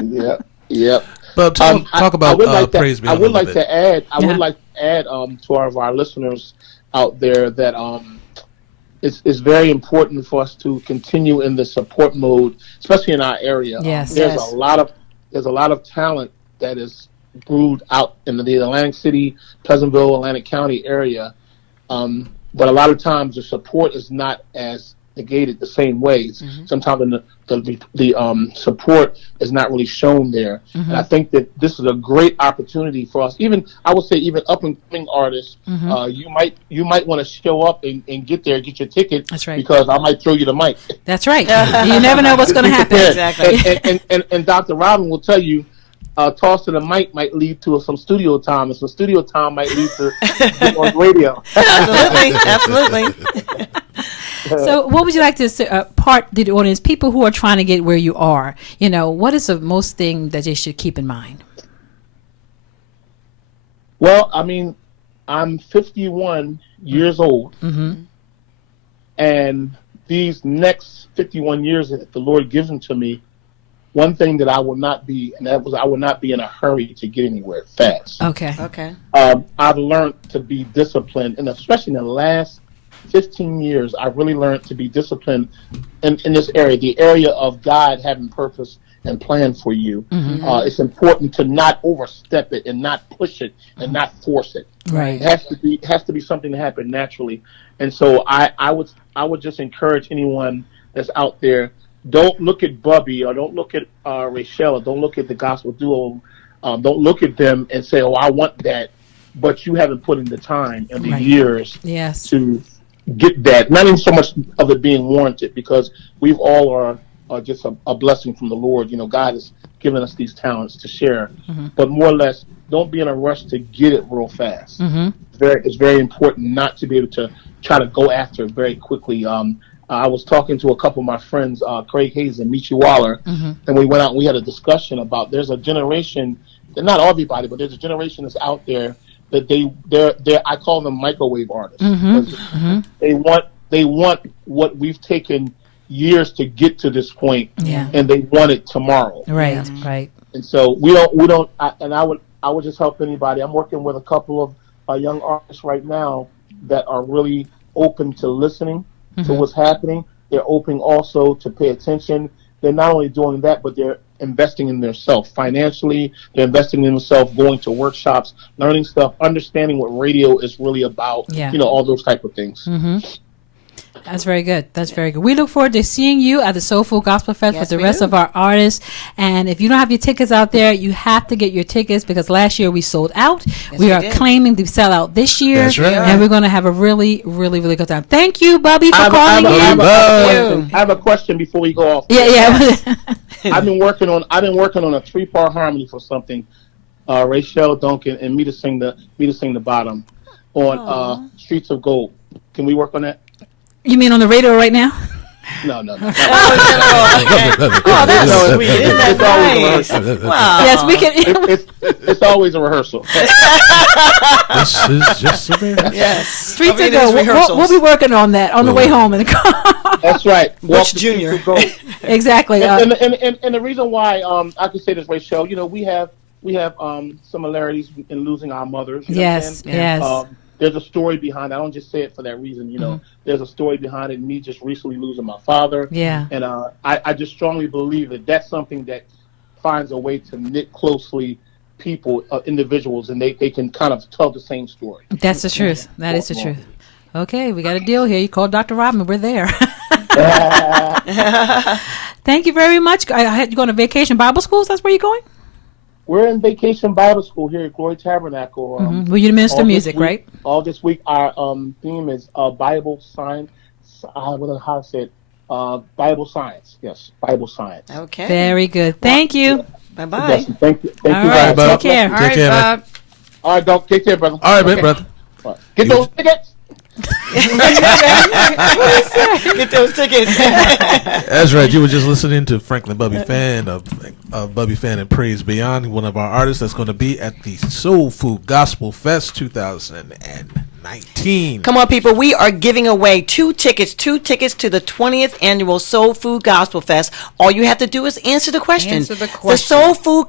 Yep. Yep. But talk about praise I beyond would a like little to add. I Yeah. would like to add to our listeners out there that it's very important for us to continue in the support mode, especially in our area. Yes. There's Yes. a lot of talent that is brewed out in the Atlantic City, Pleasantville, Atlantic County area. But a lot of times the support is not as negated the same ways. Sometimes the support is not really shown there. And I think that this is a great opportunity for us. Even I would say even up and coming artists, you might want to show up and get there, get your ticket. That's right. Because I might throw you the mic. That's right. You never know what's going to happen. Exactly. And Dr. Robin will tell you, toss to the mic might lead to some studio time, and some studio time might lead to being on radio. Absolutely. So, what would you like to say, part the audience, people who are trying to get where you are? You know, what is the most thing that they should keep in mind? Well, I mean, I'm 51 years old, and these next 51 years that the Lord gives them to me, one thing that I will not be, and that was I will not be in a hurry to get anywhere fast. Okay. Okay. I've learned to be disciplined, and especially in the last 15 years, I've really learned to be disciplined in this area, the area of God having purpose and plan for you. It's important to not overstep it and not push it and not force it. Right. It has to be something that happen naturally. And so I would just encourage anyone that's out there, don't look at Bubby or don't look at Rachel or don't look at the gospel duo. Don't look at them and say, oh, I want that, but you haven't put in the time and the years Yes. to get that. Not even so much of it being warranted, because we've all are just a blessing from the Lord. You know, God has given us these talents to share, but more or less, don't be in a rush to get it real fast. It's very important not to be able to try to go after it very quickly. I was talking to a couple of my friends, Craig Hayes and Michi Waller, and we went out and we had a discussion about there's a generation, not everybody, but there's a generation that's out there that they're I call them microwave artists. They want what we've taken years to get to this point, and they want it tomorrow. Right. Right. And so we don't. I would just help anybody. I'm working with a couple of young artists right now that are really open to listening to what's happening. They're open also to pay attention. They're not only doing that, but they're investing in themselves financially. They're investing in themselves, going to workshops, learning stuff, understanding what radio is really about. Yeah. You know, all those type of things. That's very good. That's very good. We look forward to seeing you at the Soulful Gospel Fest with the rest of our artists. And if you don't have your tickets out there, you have to get your tickets because last year we sold out. We are claiming to sell out this year. That's right. And we're going to have a really, really, really good time. Thank you, Bubby, for calling in. I have a question before we go off. Yeah. I've been working on a 3-part harmony for something. Rachel Duncan and me to sing the bottom on Streets of Gold. Can we work on that? You mean on the radio right now? No. Oh, that's No, sweet. Isn't that it's always nice? a rehearsal. Wow. Yes, we can. It's always a rehearsal. This is just a rehearsal. Yes. Streets I mean, ago. it is rehearsals. We'll be working on that on the way home in the car. That's right. Butch Walk the Jr. streets of gold. Exactly. And the reason why I can say this, Rachel, we have similarities in losing our mothers. You know what I'm Yes. saying? Yes. There's a story behind it. I don't just say it for that reason. There's a story behind it. Me just recently losing my father. Yeah. And I just strongly believe that that's something that finds a way to knit closely people, individuals, and they can kind of tell the same story. That's the truth. That is the truth. Okay, we got a deal here. You called Dr. Rodman. We're there. Thank you very much. I had you going to Vacation Bible Schools. That's where you're going? We're in Vacation Bible School here at Glory Tabernacle. Well, you minister all this music, week- right? All this week, our theme is Bible science. How to say it? Bible science. Yes, Bible science. Okay. Very good. Thank you. Bye-bye. Thank you. All right, guys. take care. All right, care, man. Bob. All right, Doc. Take care, brother. All right, man, Okay. brother. All right. Get those tickets. Get those tickets. That's right. You were just listening to Franklin Bubby Fan of Bubby Fan and Praise Beyond, one of our artists that's going to be at the Soul Food Gospel Fest 2019. Come on, people. We are giving away two tickets to the 20th Annual Soul Food Gospel Fest. All you have to do is answer the question. Answer the The question. Soul Food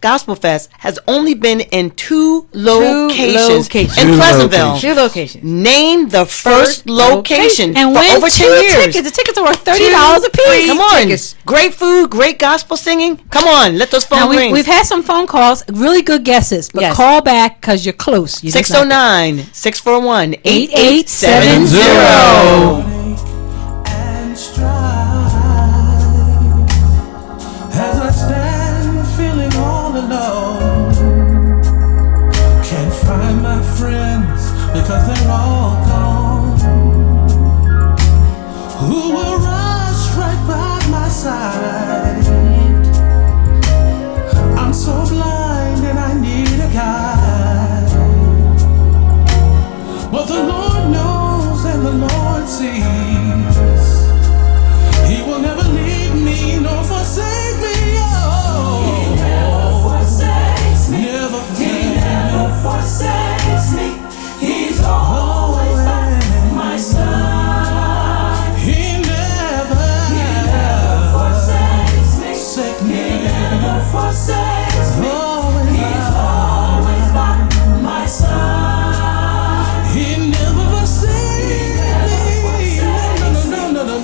Gospel Fest has only been in two locations in Two Pleasantville. Two locations. Name the first location And for win over 10 two years. tickets. The tickets are worth $30 a piece. Come on. tickets. Great food, great gospel singing. Come on. Let those Now, phone rings. we've had some phone calls, really good guesses, but Yes. call back because you're close. You just not- 609-641-8870. And strive as I stand feeling all alone. Can't find my friends because they're all gone. Who will rush right by my side? I'm so blind and I need a guide. But the Lord knows and the Lord sees. He will never leave me nor forsake me. Oh, He never forsakes me. He never forsakes me. He's always by my side. He never forsakes me. He never forsakes me. He's always by my side. He never forsakes me.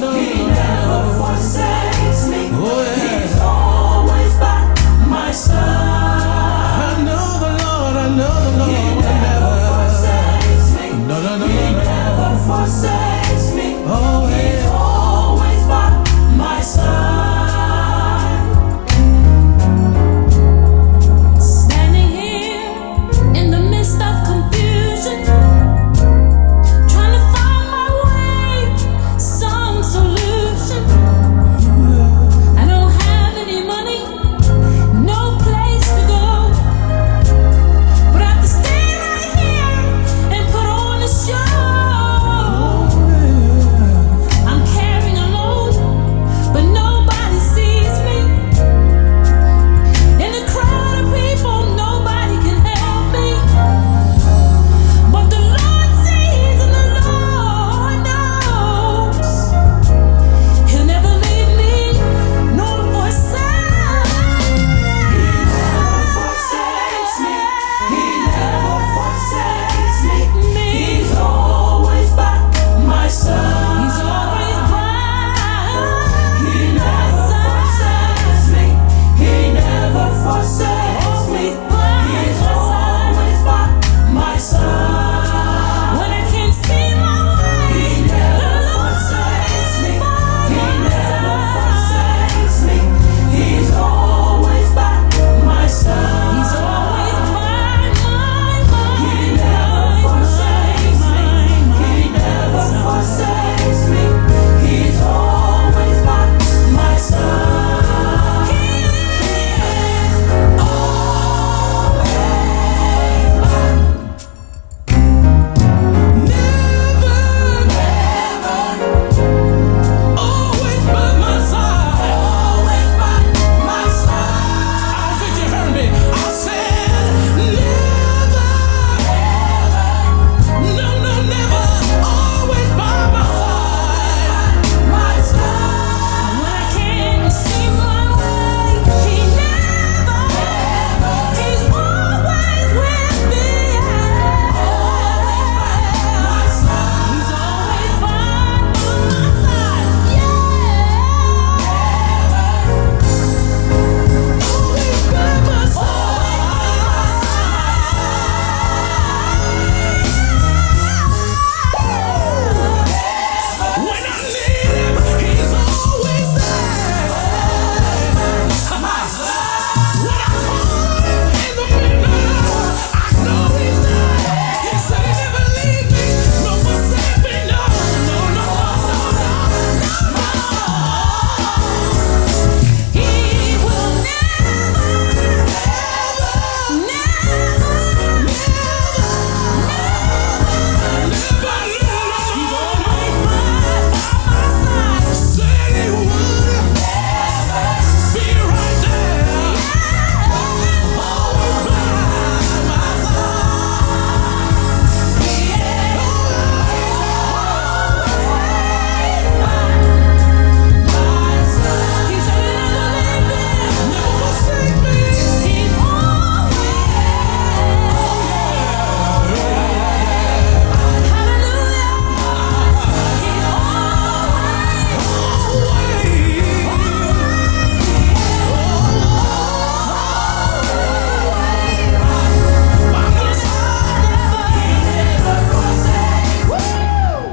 No. He never forsakes me. He's always by my side. I know the Lord. He never forsakes me. No. He never forsakes me. He's always by my side.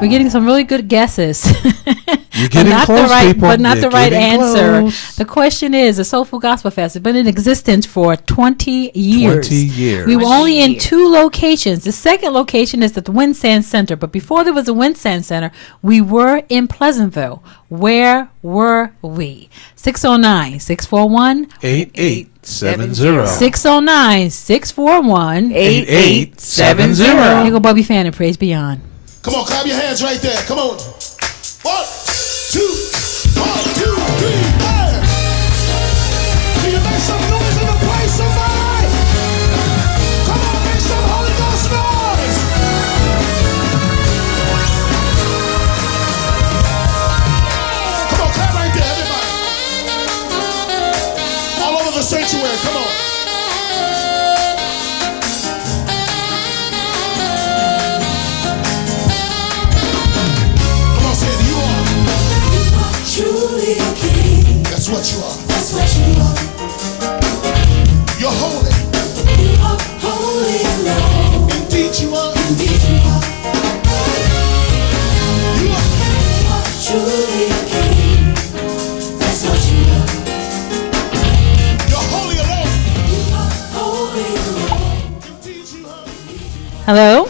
We're getting some really good guesses. You're getting close, people. But not You're the right getting answer. close. The question is, the Soul Food Gospel Fest has been in existence for 20 years. 20 years. We were 20 only in years. 2 locations. The second location is at the Winsand Center. But before there was a Winsand Center, we were in Pleasantville. Where were we? 609-641. 8870. 609-641. 8870. Here go Bubby Fan and Praise Beyond. Come on, clap your hands right there. Come on. 1, 2, 1, 2, 3, 4. Can you make some noise in the place, somebody? Come on, make some Holy Ghost noise. Come on, clap right there, everybody. All over the sanctuary, come on. Come on, say it, you are. Truly a king. That's what you are. That's what you are. You're holy. You are holy Lord. Indeed you are. Indeed you are. You are. You are truly a king. That's what you are. You're holy alone. You are holy Lord. Indeed you are. Hello?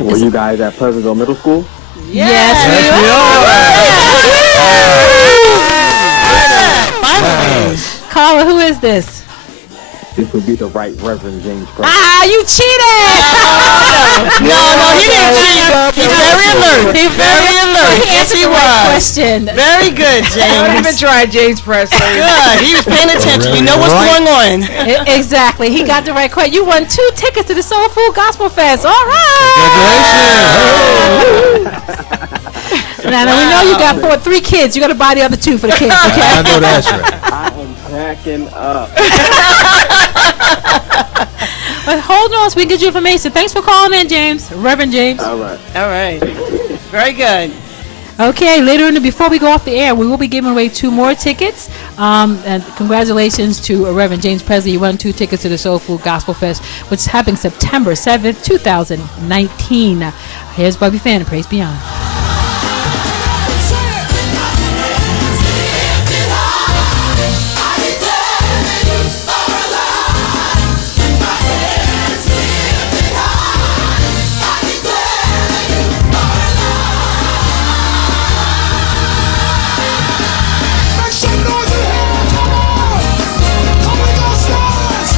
Were you guys at Pleasantville Middle School? Yes, Yes. Caller, who is this? This would be the Right Reverend James Preston. Ah, you cheated! No, he didn't cheat. He's very alert. He's very alert. He answered the right question. Very good, Don't even James. try James Presley. Good. He was paying attention. You know what's Right. going on. Exactly. He got the right question. You won 2 tickets to the Soul Food Gospel Fest. All right. Congratulations. Now we know you got 3 kids. You got to buy the other 2 for the kids, I okay? know that's right. I am cracking up. But hold on so we can get you information. Thanks for calling in, James. Reverend James. All right. All right. Very good. Okay, before we go off the air, we will be giving away 2 more tickets. And congratulations to Reverend James Presley. You won 2 tickets to the Soul Food Gospel Fest, which is happening September 7th, 2019. Here's Bubby Fan and Praise Beyond. Make some noise in here. Come on. Holy Ghost noise.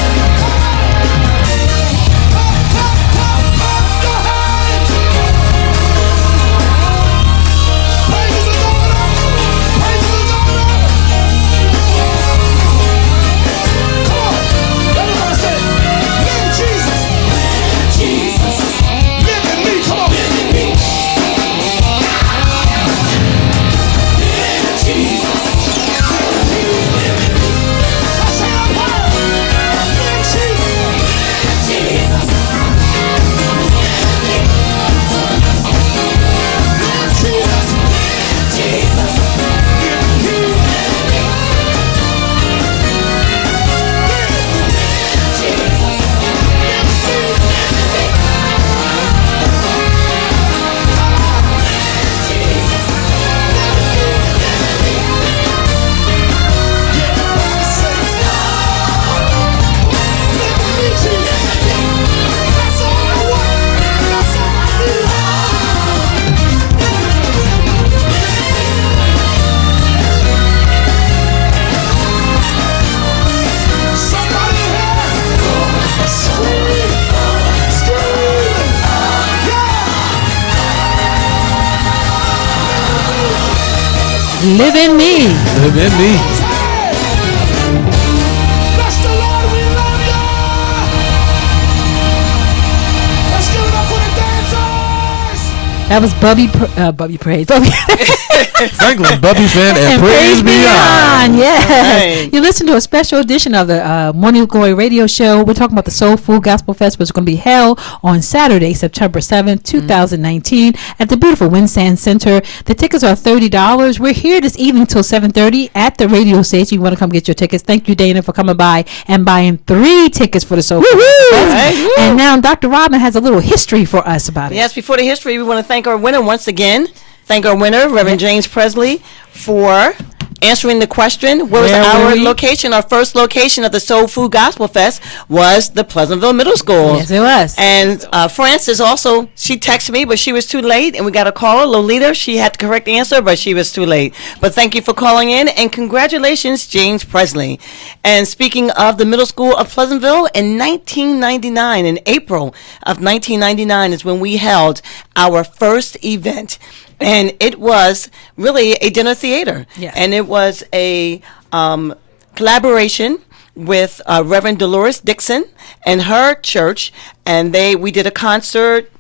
Clap your hands. Praises are going up. Praises are going up. Come on. Everybody say, live Jesus. Jesus. Live in me. Come on. Jesus. Let's say that word. Live Jesus. Jesus. Live Jesus. Jesus. Live in me. Live in me. Bless the Lord, we love you. Let's give it up for the dancers. That was Bubby Praise. Bubby Franklin, Bubby Fan, and Praise Beyond. on. Yes. Right. You listen to a special edition of the Morning Glory Radio Show. We're talking about the Soul Food Gospel Fest, which is going to be held on Saturday, September 7th, 2019, at the beautiful Winsand Center. The tickets are $30. We're here this evening till 7:30 at the radio station. You want to come get your tickets. Thank you, Dana, for coming by and buying 3 tickets for the Soul Food Gospel Fest. Right. And now Dr. Robin has a little history for us about it. Yes, before the history, we want to thank our winner once again. Thank our winner, Reverend James Presley, for answering the question. Where was our location? Our first location of the Soul Food Gospel Fest was the Pleasantville Middle School. Yes, it was. And Frances also, she texted me, but she was too late, and we got a caller, Lolita. She had the correct answer, but she was too late. But thank you for calling in, and congratulations, James Presley. And speaking of the Middle School of Pleasantville, in 1999, in April of 1999 is when we held our first event. And it was really a dinner theater. Yes. And it was a collaboration with Reverend Dolores Dixon and her church. And we did a concert.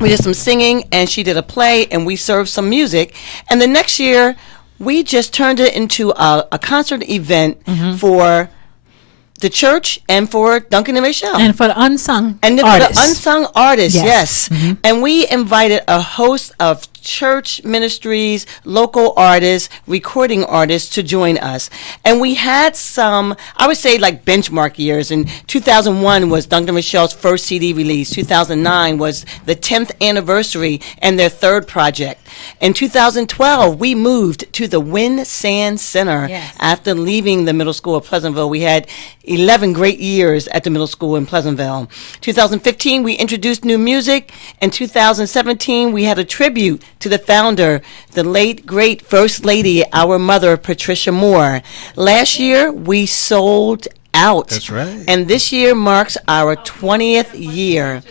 We did some singing, and she did a play, and we served some music. And the next year, we just turned it into a concert event for the church and for Duncan and Rachel. And for the unsung and artists. for the unsung artists, yes. Mm-hmm. And we invited a host of church ministries, local artists, recording artists to join us. And we had some, I would say, like benchmark years. In 2001 was Duncan and Rachel's first CD release. 2009 was the 10th anniversary and their third project. In 2012, we moved to the Winsand Center. Yes. After leaving the middle school of Pleasantville. We had 11 great years at the middle school in Pleasantville. 2015, we introduced new music. In 2017, we had a tribute to the founder, the late, great First Lady, our mother, Patricia Moore. Last year, we sold out. That's right. And this year marks our 20th year.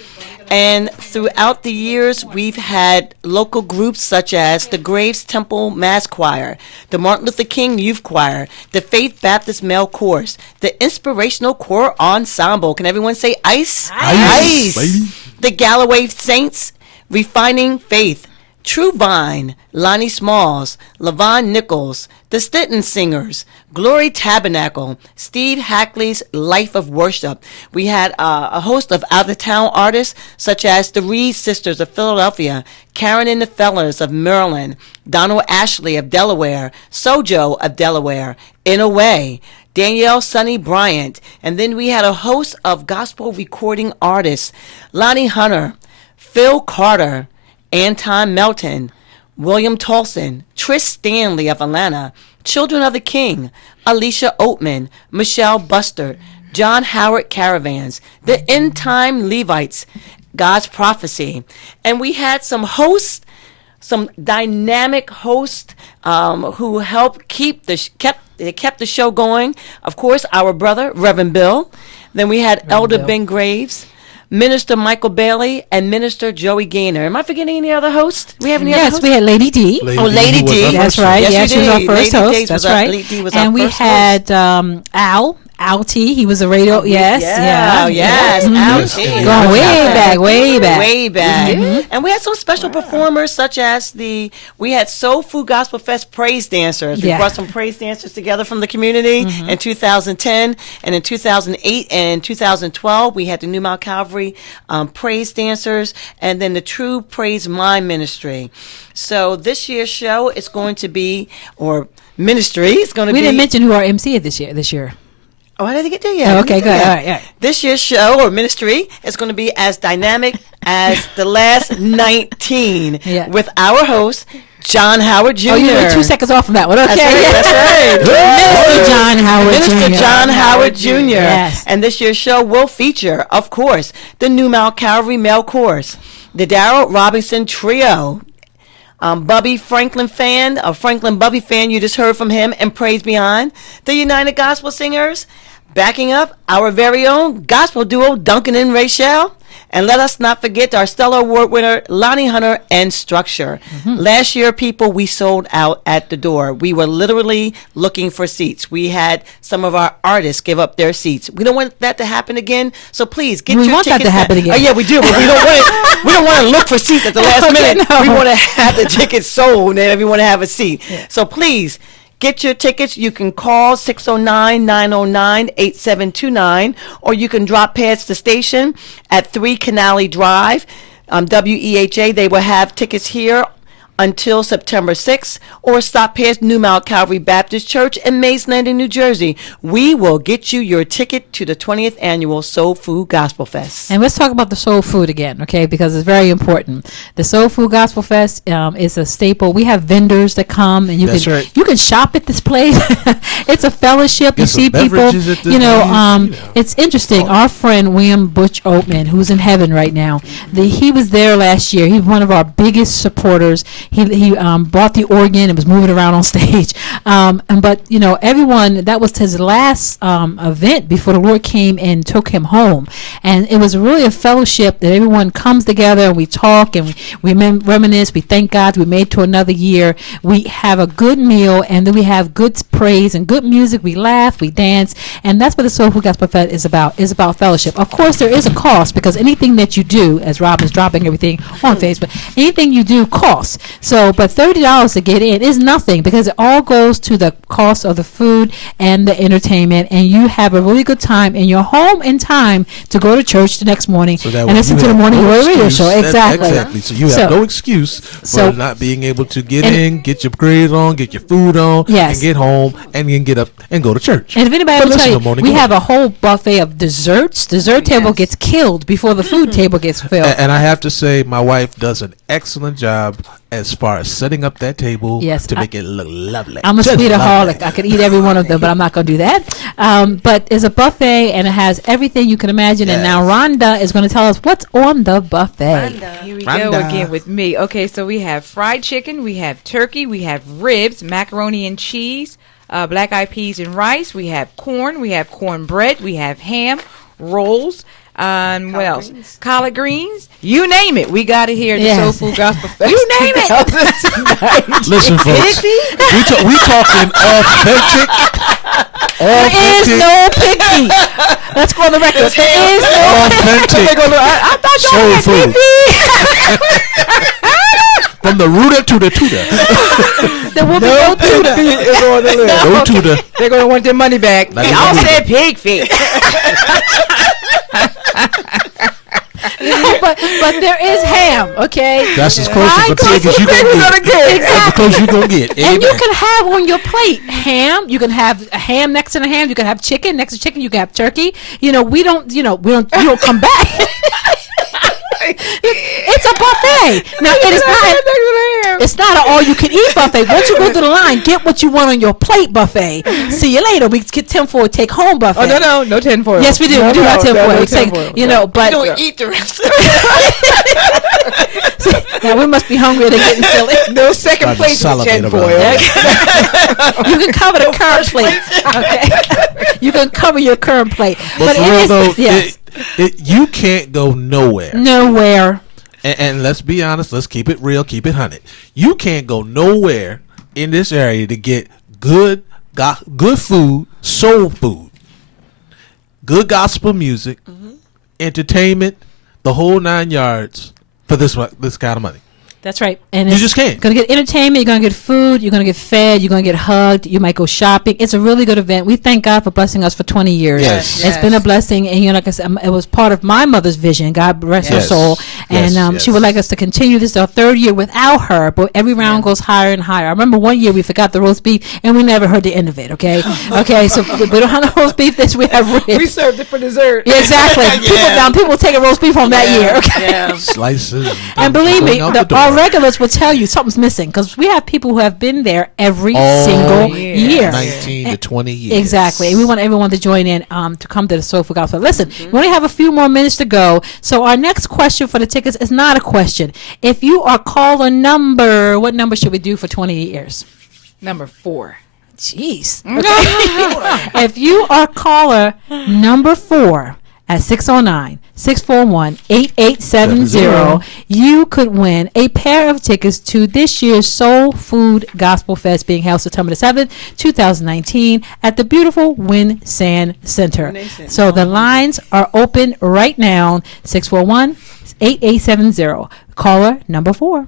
And throughout the years, we've had local groups such as the Graves Temple Mass Choir, the Martin Luther King Youth Choir, the Faith Baptist Male Chorus, the Inspirational Choir Ensemble. Can everyone say ICE? Ice, baby. The Galloway Saints, Refining Faith, True Vine, Lonnie Smalls, Levon Nichols, the Stinton Singers, Glory Tabernacle, Steve Hackley's Life of Worship. We had a host of out-of-town artists such as the Reed Sisters of Philadelphia, Karen and the Fellers of Maryland, Donald Ashley of Delaware, Sojo of Delaware, In a Way, Danielle Sonny Bryant, and then we had a host of gospel recording artists, Lonnie Hunter, Phil Carter, Anton Melton, William Tolson, Tris Stanley of Atlanta, Children of the King, Alicia Oatman, Michelle Buster, John Howard Caravans, the End Time Levites, God's Prophecy. And we had some hosts, some dynamic hosts who helped kept the show going. Of course, our brother, Reverend Bill. Then we had Elder Ben Graves, Minister Michael Bailey, and Minister Joey Gaynor. Am I forgetting any other hosts? We have any other hosts? Yes, we had Lady D. Lady D. That's right. Yes, she was our first host. Lady That's was right. Lady D was and our we first had Al T. He was a radio. Yes. Yes. Mhm. Al Yes. T. Going way back. Way back. And we had some special performers such as we had Soul Food Gospel Fest praise dancers. We brought some praise dancers together from the community in 2010. And in 2008 and 2012, we had the New Mount Calvary praise dancers and then the True Praise Mind Ministry. So this year's show is going to be, or ministry is going to be. We didn't mention who our MC is this year. Oh, I didn't get there yet. Oh, okay, good. All right. This year's show or ministry is going to be as dynamic as the last 19 with our host, John Howard Jr. Oh, you were 2 seconds off from that one. Okay. That's right. Minister John Howard Jr. Minister John Howard Jr. Yes. And this year's show will feature, of course, the New Mount Calvary Male Chorus, the Darrell Robinson Trio, Bubby Franklin fan, a Franklin Bubby fan, you just heard from him, and Praise Beyond, the United Gospel Singers, backing up our very own gospel duo, Duncan and Rachel. And let us not forget our Stellar Award winner, Lonnie Hunter and Structure. Last year, people, we sold out at the door. We were literally looking for seats. We had some of our artists give up their seats. We don't want that to happen again. So please get your tickets. We want that to happen again. Oh, yeah, we do. But we don't want it. We don't want to look for seats at the last minute. No. We want to have the tickets sold and everyone to have a seat. So please, get your tickets. You can call 609-909-8729, or you can drop past the station at 3 Canale Drive, WEHA. They will have tickets here until September 6th, or stop past New Mount Calvary Baptist Church in Mays Landing, New Jersey. We will get you your ticket to the 20th Annual Soul Food Gospel Fest. And let's talk about the soul food again, okay? Because it's very important. The Soul Food Gospel Fest is a staple. We have vendors that come, and you can shop at this place. It's a fellowship. Get you see people. It's interesting. Our friend William Butch Oatman, who's in heaven right now, he was there last year. He's one of our biggest supporters. He bought the organ and was moving around on stage. But everyone, that was his last event before the Lord came and took him home. And it was really a fellowship that everyone comes together and we talk and we reminisce. We thank God we made to another year. We have a good meal, and then we have good praise and good music. We laugh, we dance, and that's what the Soul Food Gospel Fest is about fellowship. Of course, there is a cost, because anything that you do, as Rob is dropping everything on Facebook, anything you do costs. So, but $30 to get in is nothing, because it all goes to the cost of the food and the entertainment, and you have a really good time in your home in time to go to church the next morning and listen to the Morning Glory Radio Show. Exactly. So you have no excuse for not being able to get in, get your praise on, get your food on, and get home, and then get up and go to church. And if anybody will tell you, we have a whole buffet of desserts. Dessert table gets killed before the food table gets filled. And I have to say, my wife does an excellent job as far as setting up that table to make it look lovely. I'm a sweetaholic. I could eat every one of them, but I'm not going to do that. But it's a buffet, and it has everything you can imagine. Yes. And now Rhonda is going to tell us what's on the buffet. Here we go again with me. Okay, so we have fried chicken, we have turkey, we have ribs, macaroni and cheese, black eyed peas and rice. We have corn, we have cornbread, we have ham, rolls. What else? Collard greens. You name it. We got it here at the Soul Food Gospel Fest. You name it. Listen, folks. We talking authentic. There is no picky. Let's go on the record. There is no authentic. I thought y'all had food. From the rooter to the tutor. There will be no tutor. No tutor. They're going to want their money back. Y'all said pig feet. but there is ham, okay? That's as close as a pig as you're going to get. Exactly. As close you're going to get. And you can have on your plate ham. You can have a ham next to the ham. You can have chicken next to chicken. You can have turkey. You don't come back. It's a buffet. Now it's not an all-you-can-eat buffet. Once you go through the line, get what you want on your plate buffet. See you later. We get 10 for a take-home buffet. Oh no 10 for. Yes, we do. We do have 10 for. But you don't eat the rest. Now we must be hungry. They're getting silly. No second place with 10 for. You can cover the current plate. Okay, you can cover your current plate. But for real though, you can't go nowhere. Nowhere. And let's be honest. Let's keep it real. Keep it 100. You can't go nowhere in this area to get good food, soul food, good gospel music, entertainment, the whole 9 yards for this kind of money. That's right. And you just can't. You're going to get entertainment, you're going to get food, you're going to get fed, you're going to get hugged, you might go shopping. It's a really good event. We thank God for blessing us for 20 years. Yes. It's been a blessing. And like I said, it was part of my mother's vision. God bless her soul. And she would like us to continue this our third year without her, but every round goes higher and higher. I remember one year we forgot the roast beef and we never heard the end of it, okay? Okay, so we don't have the roast beef this, we have ribs. We served it for dessert. Yeah, exactly. People take a roast beef home that year, okay? Yeah. Slices. And believe me, our regulars will tell you something's missing, because we have people who have been there every single year. 19 to 20 years. Exactly. We want everyone to join in to come to the Soul Food Gospel. Listen, we only have a few more minutes to go. So our next question for the tickets is not a question. If you are caller number, what number should we do for 20 years? Number 4. Jeez. Okay. If you are caller number 4 at 609-641-8870, you could win a pair of tickets to this year's Soul Food Gospel Fest being held September the 7th, 2019 at the beautiful Win Sand Center. So the lines are open right now, 641-8870. Caller number 4.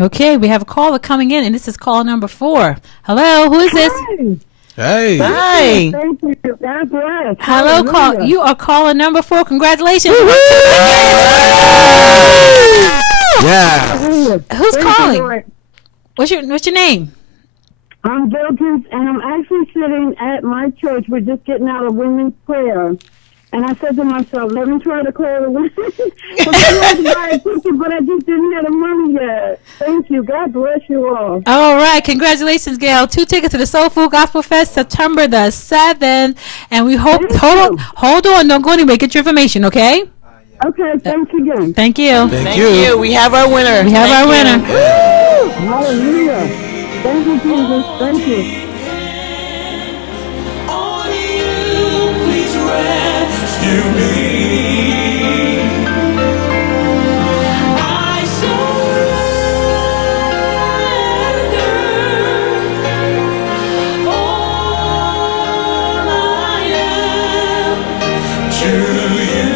Okay, we have a caller coming in, and this is call number 4. Hello, who is this? Hey. Hi. Thank you. God bless. Hello, call. Hallelujah. You are caller number 4. Congratulations. Yeah. Hallelujah. Who's Thank you, calling? Lord. What's your name? I'm Jilkins, and I'm actually sitting at my church. We're just getting out of women's prayer. And I said to myself, let me try to call the women. But I wanted to buy a ticket, but I just didn't have the money yet. Thank you. God bless you all. All right, congratulations, Gail. 2 tickets to the Soul Food Gospel Fest, September the 7th. And we hope, hold on, don't go anywhere. Get your information, okay? Okay, thanks again. Thank you. Thank Thank you. We have our winner. We have Thank our you. winner. Hallelujah. Thank you, Jesus. Thank you. On you, please rescue me. I surrender all I am to you.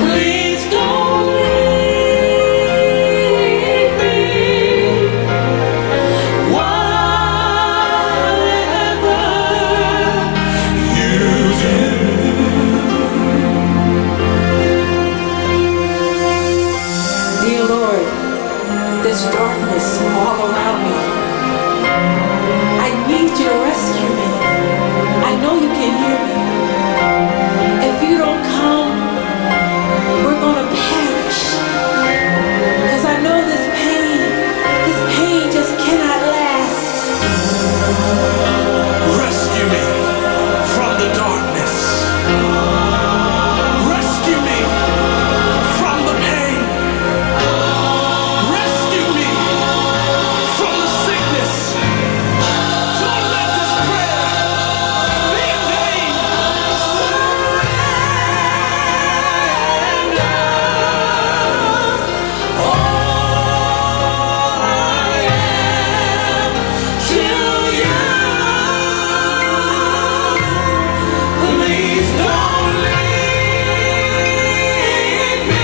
Please don't leave me. Whatever you do. Dear Lord, there's darkness all around me. I need you to rescue me. I know you can hear me. If you don't come, we're gonna perish. 'Cause I know this pain just cannot last. Rescue me from the darkness. Rescue me from the pain. Rescue me from the sickness. Don't let this prayer be in vain. Please don't leave me.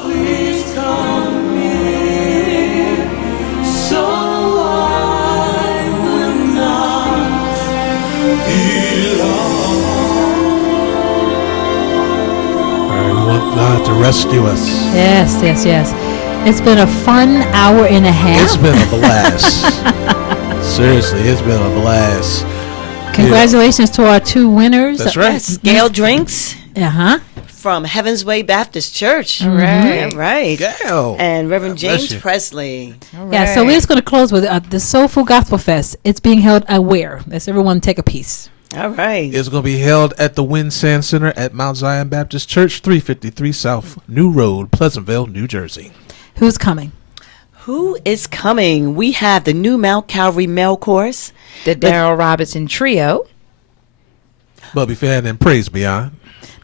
Please come near, so I will not be All right, we want God to rescue us. Yes. It's been a fun hour and a half. It's been a blast. Seriously, it's been a blast. Congratulations to our 2 winners. That's right. Yes, Gail Drinks Uh-huh. from Heaven's Way Baptist Church. All right. All right. Gail. And Reverend God bless James you. Presley. Yeah, so we're just going to close with the Soul Food Gospel Fest. It's being held at where? Let's everyone take a piece. All right. It's going to be held at the Wind Sand Center at Mount Zion Baptist Church, 353 South New Road, Pleasantville, New Jersey. Who's coming? Who is coming? We have the new Mount Calvary Male Chorus. The Daryl Robinson Trio. Bubby Fan and Praise Beyond.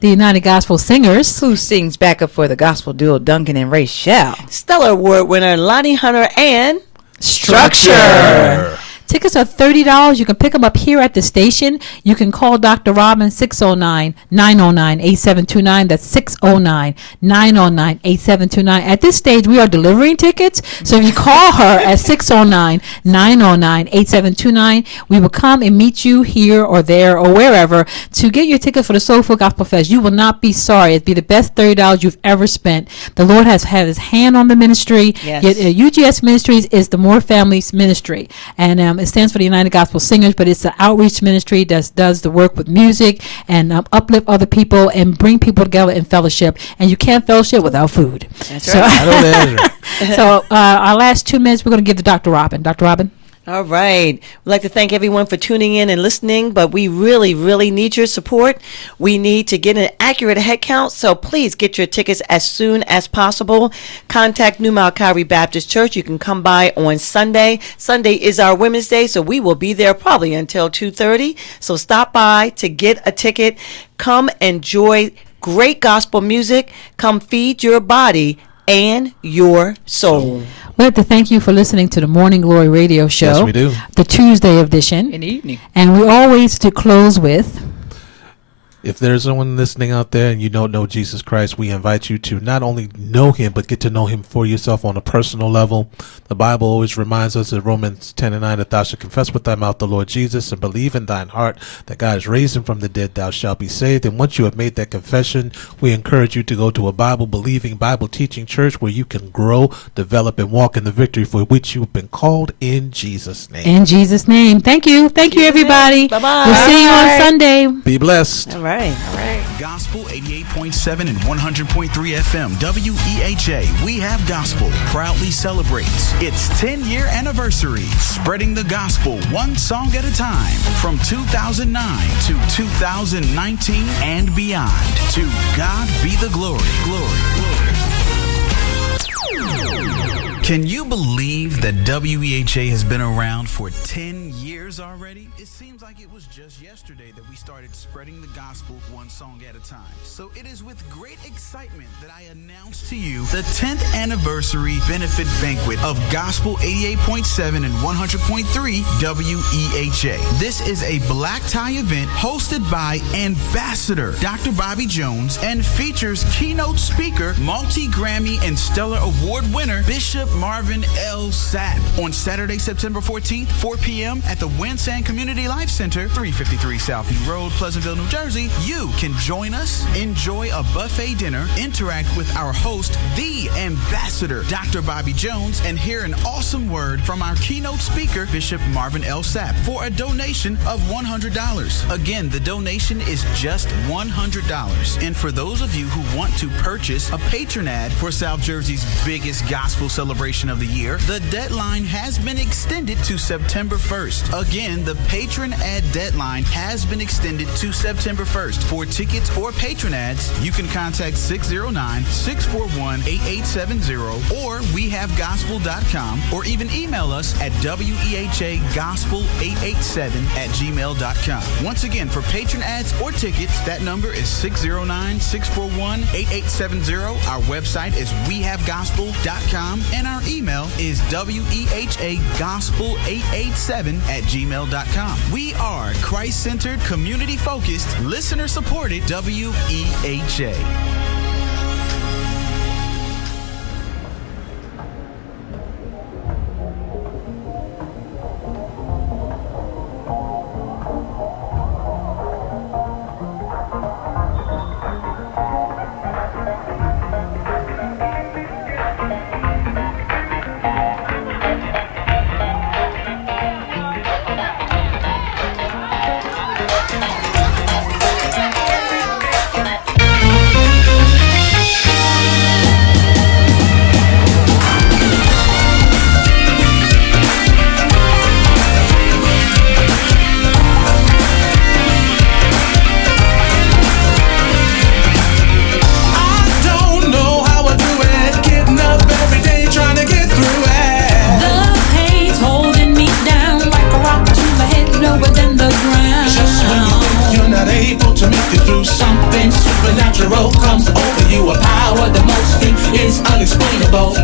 The United Gospel Singers. Who sings backup for the gospel duo Duncan and Rachel. Stellar Award winner Lonnie Hunter and Structure. Tickets are $30. You can pick them up here at the station. You can call Dr. Robin 609-909-8729. That's 609-909-8729. At this stage, we are delivering tickets. So if you call her at 609-909-8729, we will come and meet you here or there or wherever to get your ticket for the Soul Food Gospel Fest. You will not be sorry. It'll be the best $30 you've ever spent. The Lord has had his hand on the ministry. Yes. UGS Ministries is the More Families Ministry. And it stands for the United Gospel Singers, but it's the outreach ministry that does the work with music and uplift other people and bring people together in fellowship. And you can't fellowship without food. That's right. I know that is right. So our last 2 minutes, we're going to give to Dr. Robin. Dr. Robin. All right. We'd like to thank everyone for tuning in and listening, but we really, really need your support. We need to get an accurate head count, so please get your tickets as soon as possible. Contact New Mount Calvary Baptist Church. You can come by on Sunday. Sunday is our Women's Day, so we will be there probably until 2:30. So stop by to get a ticket. Come enjoy great gospel music. Come feed your body and your soul. We'd like to thank you for listening to the Morning Glory Radio Show. Yes, we do. The Tuesday edition. In the evening. And we always to close with... If there's someone listening out there and you don't know Jesus Christ, we invite you to not only know him, but get to know him for yourself on a personal level. The Bible always reminds us in Romans 10:9 that thou shalt confess with thy mouth the Lord Jesus and believe in thine heart that God has raised him from the dead, thou shalt be saved. And once you have made that confession, we encourage you to go to a Bible-believing, Bible-teaching church where you can grow, develop, and walk in the victory for which you've been called in Jesus' name. In Jesus' name. Thank you. Thank you, everybody. Bye-bye. We'll see you on Sunday. Be blessed. All right. Gospel 88.7 and 100.3 FM WEHA. We Have Gospel proudly celebrates its 10-year anniversary, spreading the gospel one song at a time from 2009 to 2019 and beyond. To God be the glory. Can you believe that WEHA has been around for 10 years already? It seems like it was just yesterday that we started spreading the gospel one song at a time. So it is with great excitement that I announce to you the 10th anniversary benefit banquet of Gospel 88.7 and 100.3 WEHA. This is a black tie event hosted by Ambassador Dr. Bobby Jones and features keynote speaker, multi-Grammy and Stellar Award winner Bishop Marvin L. Sapp on Saturday, September 14th, 4 p.m. at the Winsand Community Life Center, 353 Southview Road, Pleasantville, New Jersey. You can join us, enjoy a buffet dinner, interact with our host, the Ambassador, Dr. Bobby Jones, and hear an awesome word from our keynote speaker, Bishop Marvin L. Sapp, for a donation of $100. Again, the donation is just $100. And for those of you who want to purchase a patron ad for South Jersey's biggest gospel celebration of the year, the deadline has been extended to September 1st. Again, the patron ad deadline has been extended to September 1st. For tickets or patron ads, you can contact 609-641-8870 or wehavegospel.com, or even email us at wehagospel887@gmail.com. Once again, for patron ads or tickets, that number is 609-641-8870. Our website is wehavegospel.com, and our email is wehagospel887@gmail.com. We are Christ-centered, community-focused, listener-supported WEHA. Supernatural comes over you, a power that most think is unexplainable.